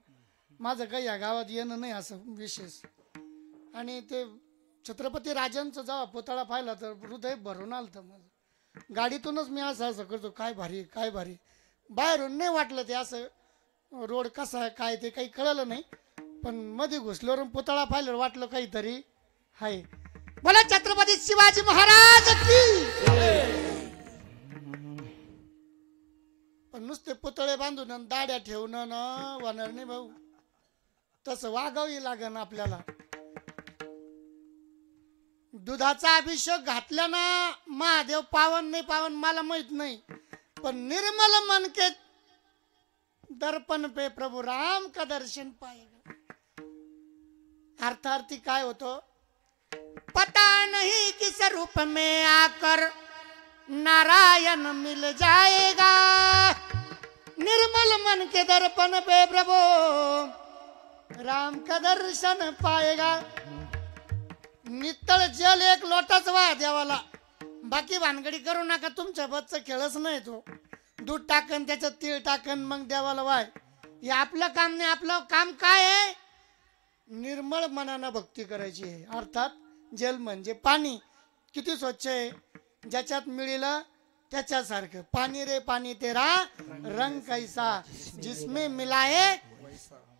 माझं काही या गावात येणं नाही असं विशेष. आणि ते छत्रपती राजांचं जेव्हा पुतळा पाहिला तर हृदय भरून आलं तर माझं. गाडीतूनच मी असं करतो काय भारी काय भारी. बाहेरून नाही वाटलं ते असं रोड कसा आहे काय ते काही कळलं नाही. पण मध्ये घुसल्यावर पुतळा पाहिल्यावर वाटलं काहीतरी हाय. बोला छत्रपती शिवाजी महाराज की. पण नुसते पुतळे बांधून आणि दाड्या ठेवणं ना होणार नाही भाऊ. तसं वागावी लागन आपल्याला. दुधाचा अभिषेक घातला ना महादेव पावन नाही पावन मला माहित नाही, पण निर्मल मन के दर्पण पे प्रभु राम का दर्शन पाएगा. अर्थार्थी काय होतो, पता नहीं किस रूप में आकर नारायण मिल जाएगा. निर्मल मन के दर्पण पे प्रभु राम का दर्शन पाएगा. नित्तळ जल एक लोटाच वाया देवाला, बाकी भानगडी करू नका. तुमच्या बच्चा खेळच नाही तो. दूध टाकन त्याच्यात तीळ टाकन मग देवाला वाय. हे आपलं काम नाही. आपलं काम काय आहे, निर्मळ मनानं भक्ती करायची आहे. अर्थात जल म्हणजे पाणी. किती स्वच्छ आहे, ज्याच्यात मिळेलं त्याच्यासारखं. पाणी रे पाणी तेरा रंग कैसा जिसमें मिलाए.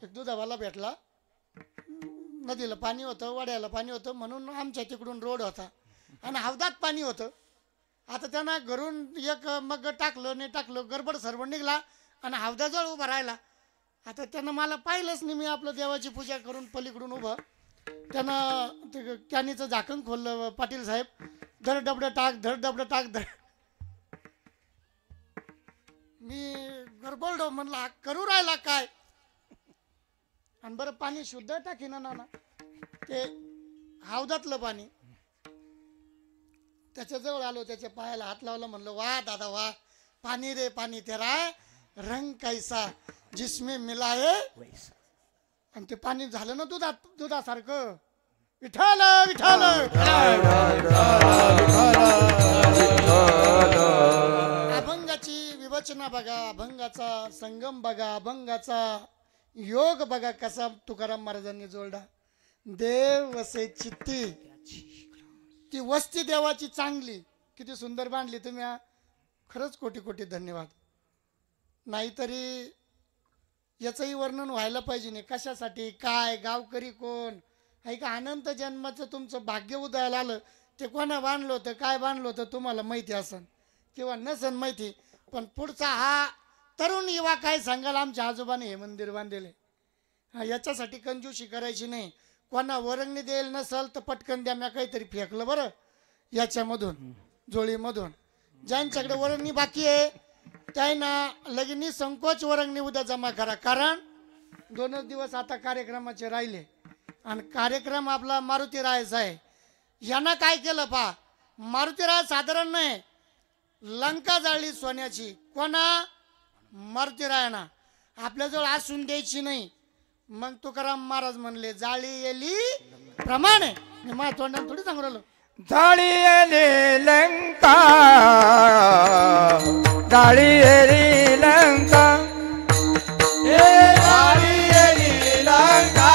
एक दुधावाला भेटला, नदीला पाणी होतं, वड्याला पाणी होतं, म्हणून आमच्या तिकडून रोड होता आणि हौदात पाणी होतं. आता त्यांना घरून एक मग टाकलं नाही टाकलं, गडबड सर्व निघला आणि हौदाजवळ उभा राहिला. आता त्यानं मला पाहिलंच नाही. मी आपलं देवाची पूजा करून पलीकडून उभं, त्यानं ते कॅनीचं झाकण खोललं. पाटील साहेब धड डबडं टाक, धड डबडं टाक, धड. मी गडबडलो, म्हणलं हा करू राहिला काय. आणि बरं पाणी शुद्ध टाकी ना ना ते हौदातलं पाणी. त्याच्याजवळ आलो, त्याच्या पायाला हात लावला, म्हणलं वा दादा वा, पाणी रे पाणी तेरा रंग कैसा जिसमें मिलाए. आणि ते पाणी झालं ना दुधासारखं. विठाल विठाल. अभंगाची विवचना बघा, अभंगाचा संगम बघा, अभंगाचा योग बघा कसा तुकाराम महाराजांनी जोडला. देव वसे चित्ती, ती वस्ती देवाची चांगली किती सुंदर बांधली तुम्ही. खरंच कोटी कोटी धन्यवाद. नाहीतरी याचंही वर्णन व्हायला पाहिजे नाही. कशासाठी काय, गावकरी कोण आहे का. अनंत जन्माचं तुमचं भाग्य उदयाला आलं. ते कोणा बांधलं होतं, काय बांधलं होतं तुम्हाला माहिती असन किंवा नसन माहिती, पण पुढचा हा तरुण युवा काय सांगाल, आमच्या आजोबाने हे मंदिर बांधलेले. याच्यासाठी कंजूशी करायची नाही. कोणा वरंगणी देईल नसल तर पटकन द्या, मी काहीतरी फेकलं बरं याच्यामधून जोळीमधून. ज्यांच्याकडे वरंगणी बाकी आहे त्यांना लगेच संकोच वरंगणी उद्या जमा करा. कारण 2 दिवस आता कार्यक्रमाचे राहिले आणि कार्यक्रम आपला मारुती रायाचा आहे. यांना काय केलं पा, मारुती राय साधारण नाही, लंका जाळली सोन्याची. कोणा, मारुती रायाना. आपल्याजवळ असून द्यायची नाही. मग तुकाराम महाराज म्हणले जाळी येली प्रमाणे. मी माझ्या तोंडाने थोडी सांगू राहिलो. जाळी येली लंका, जाळी येली लंका, जाळी येली लंका,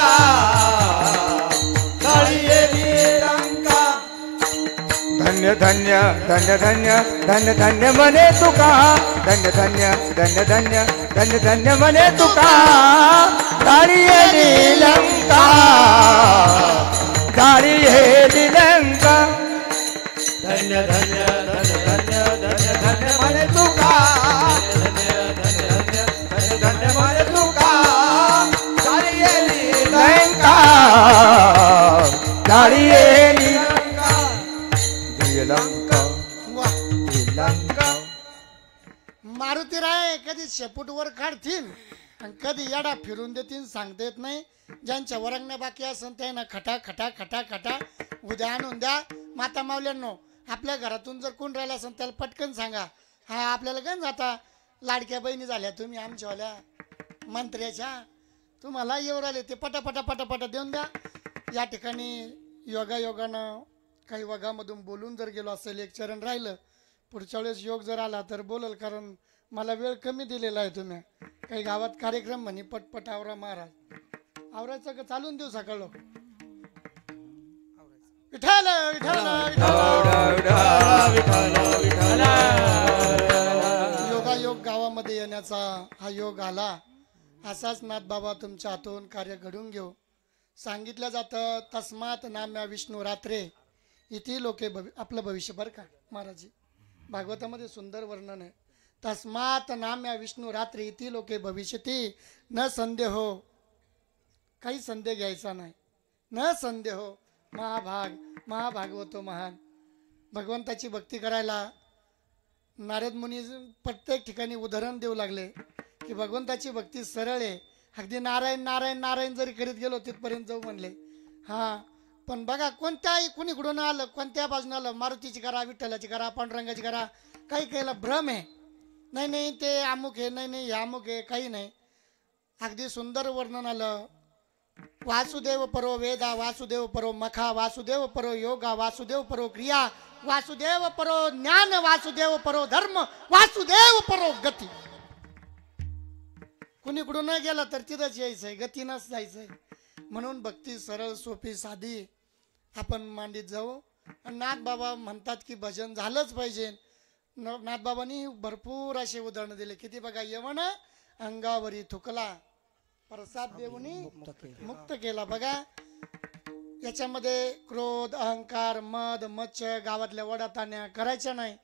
जाळी येली लंका. धन्य धन्य धन्य धन्य धन्य धन्य म्हणे तुका, धन्य धन्य धन्य धन्य धन्य धन्य म्हणे तुका. जाळी येली लंका, जाळी येली लंका. धन्य धन्य धन्य धन्य धन्य धन्य म्हणे तुका, धन्य धन्य धन्य म्हणे तुका. जाळी येली लंका, जाळी येली लंका, लंका, वा, लंका. मारुती राय कधी शेपूटवर काढतील आणि कधी येडा फिरून देतील सांगता येत नाही. ज्यांच्या वरंगण्या बाकी असन त्यांना खटा खटा खटा खटा उद्या आणून द्या. माता मावल्यांनो, आपल्या घरातून जर कोण राहिला असेल त्याला पटकन सांगा. हा आपल्याला गंज आता लाडक्या बहिणी झाल्या तुम्ही आमच्यावाल्या मंत्र्याच्या, तुम्हाला येऊ राहिले ते पटापटा पटापटा देऊन द्या. या ठिकाणी योगायोगानं काही वगामधून बोलून जर गेलो असेल, एक चरण राहिलं, पुढच्या वेळेस योग जर आला तर बोलल, कारण मला वेळ कमी दिलेला आहे. तुम्ही काही गावात कार्यक्रम म्हणे पटपट आवरा महाराज. आवरायचं का चालून देऊ सकाळ. विठाल विठाल योगायोग गावामध्ये येण्याचा हा योग आला. असाच नाथ बाबा तुमच्या हातून कार्य घडून घेऊ. सांगितलं जातं तस्मात नाम्या विष्णू रात्रे इथे लोके आपलं भविष्य बरं का महाराज. भागवतामध्ये सुंदर वर्णन आहे. तस्मात नाम्या विष्णू रात्री इति लोके भविष्यती न संदेहो. काही संदेह घ्यायचा नाही. न संदेहो. महाभागवतो महान. भगवंताची भक्ती करायला नारद मुनी प्रत्येक ठिकाणी उदाहरण देऊ लागले की भगवंताची भक्ती सरळ आहे. अगदी नारायण नारायण नारायण जरी करीत गेलो तिथपर्यंत जाऊ म्हणले. हां, पण बघा कोणत्याही कुणीकडून आलं, कोणत्या बाजून आलं, मारुतीची करा, विठ्ठलाची करा, पांडुरंगाची करा, काही काहीला भ्रम आहे. नाही नाही ते अमुक आहे, नाही नाही हे अमुक आहे, काही नाही. अगदी सुंदर वर्णन आलं. वासुदेव परो वेदा, वासुदेव परो मखा, वासुदेव परो योगा, वासुदेव परो क्रिया, वासुदेव परो ज्ञान, वासुदेव परो धर्म, वासुदेव परो गती. कुणीकडून न गेला तर तिथंच यायचंय, गतीनंच जायचंय. म्हणून भक्ती सरळ सोपी साधी आपण मांडीत जाऊ. आणि नाथबाबा म्हणतात की भजन झालंच पाहिजे. नाथबाबांनी भरपूर असे उदाहरण दिले. किती बघा, यवन अंगावरी थुकला, प्रसाद देऊनी मुक्त केला. बघा याच्यामध्ये क्रोध, अहंकार, मद, मच्छ, गावातल्या वडाताण्या करायच्या नाही.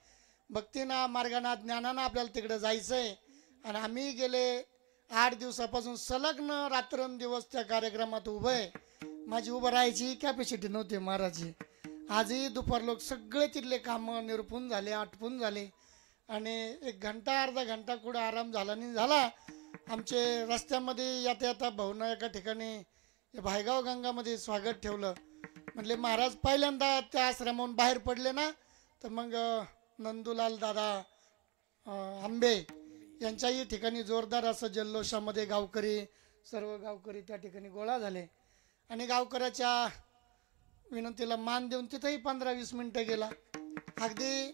भक्तीना मार्गाना ज्ञानानं आपल्याला तिकडे जायचंय. आणि आम्ही गेले 8 दिवसापासून संलग्न रात्रंदिवस त्या कार्यक्रमात उभं आहे. माझी उभं राहायची कॅपॅसिटी नव्हती महाराजची. आजही दुपार लोक सगळे तिथले कामं निरपून झाले, आटपून झाले. आणि 1 घंटा अर्धा घंटा कुठं आराम झाला नाही झाला. आमचे रस्त्यामध्ये येता येता भाऊनं एका ठिकाणी भायगाव गंगामध्ये स्वागत ठेवलं. म्हटले महाराज पहिल्यांदा त्या आश्रमाहून बाहेर पडले ना, तर मग नंदूलाल दादा आंबे यांच्याही ठिकाणी जोरदार असं जल्लोषामध्ये गावकरी, सर्व गावकरी त्या ठिकाणी गोळा झाले. आणि गावकऱ्याच्या विनंतीला मान देऊन तिथंही 15-20 मिनिटं गेला. अगदी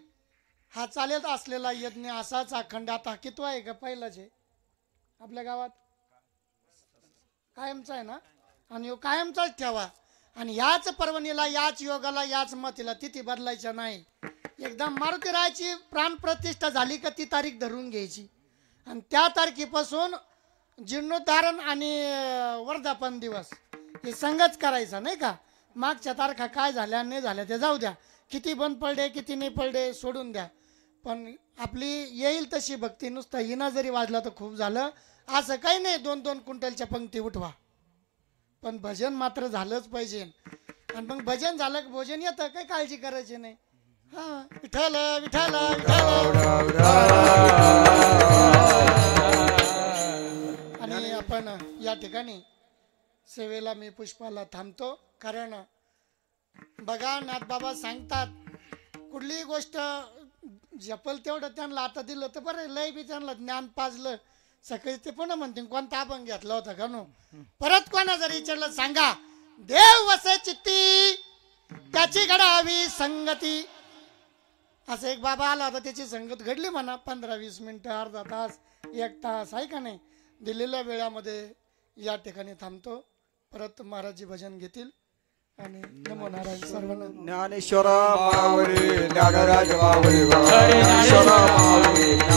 हा चालत असलेला यज्ञ असाच अखंड आता कितवा आहे का पहिलाच आहे आपल्या गावात, कायमचा आहे ना. आणि ह्यो कायमचाच ठेवा. आणि याच पर्वणीला, याच योगाला, याच मतीला तिथी बदलायच्या नाही. एकदा मारुती रायाची प्राणप्रतिष्ठा झाली का ती तारीख धरून घ्यायची. आणि त्या तारखेपासून जीर्णोद्धारण आणि वर्धापन दिवस हे संगच करायचा नाही का. मागच्या तारखा काय झाल्या नाही झाल्या ते जाऊ द्या. किती बंद पडले किती नाही पडले सोडून द्या. पण आपली येईल तशी भक्ती, नुसता हिना जरी वाजला तर खूप झालं असं काही नाही. 2-2 क्विंटलच्या पंक्ती उठवा, पण भजन मात्र झालंच पाहिजे. आणि मग भजन झालं की भोजन येतं, काही काळजी करायची नाही. हा, विठ्ठल विठ्ठल विठ्ठल. आणि आपण या ठिकाणी सेवेला मी पुष्पाला थांबतो. कारण बघा नाथबाबा सांगतात कुठलीही गोष्ट जपल तेवढं त्यांना आता दिलं तर बरं. लय बी त्यांना ज्ञान पाजलं. सकाळी ते पुन्हा म्हणते कोणता अभंग घेतला होता का नो. परत कोणा जर विचारलं सांगा. देव वसे चित्ती त्याची घडावी संगती. असं एक बाबा आला होता, त्याची संगत घडली म्हणा. 15-20 मिनिटं, अर्धा तास, 1 तास आहे का नाही. दिलेल्या वेळामध्ये या ठिकाणी थांबतो. परत महाराजजी भजन घेतील. आणि नमो नारायण सर्वांना. ज्ञानेश्वर माऊली, ज्ञानराज माऊली, ज्ञानेश्वर माऊली.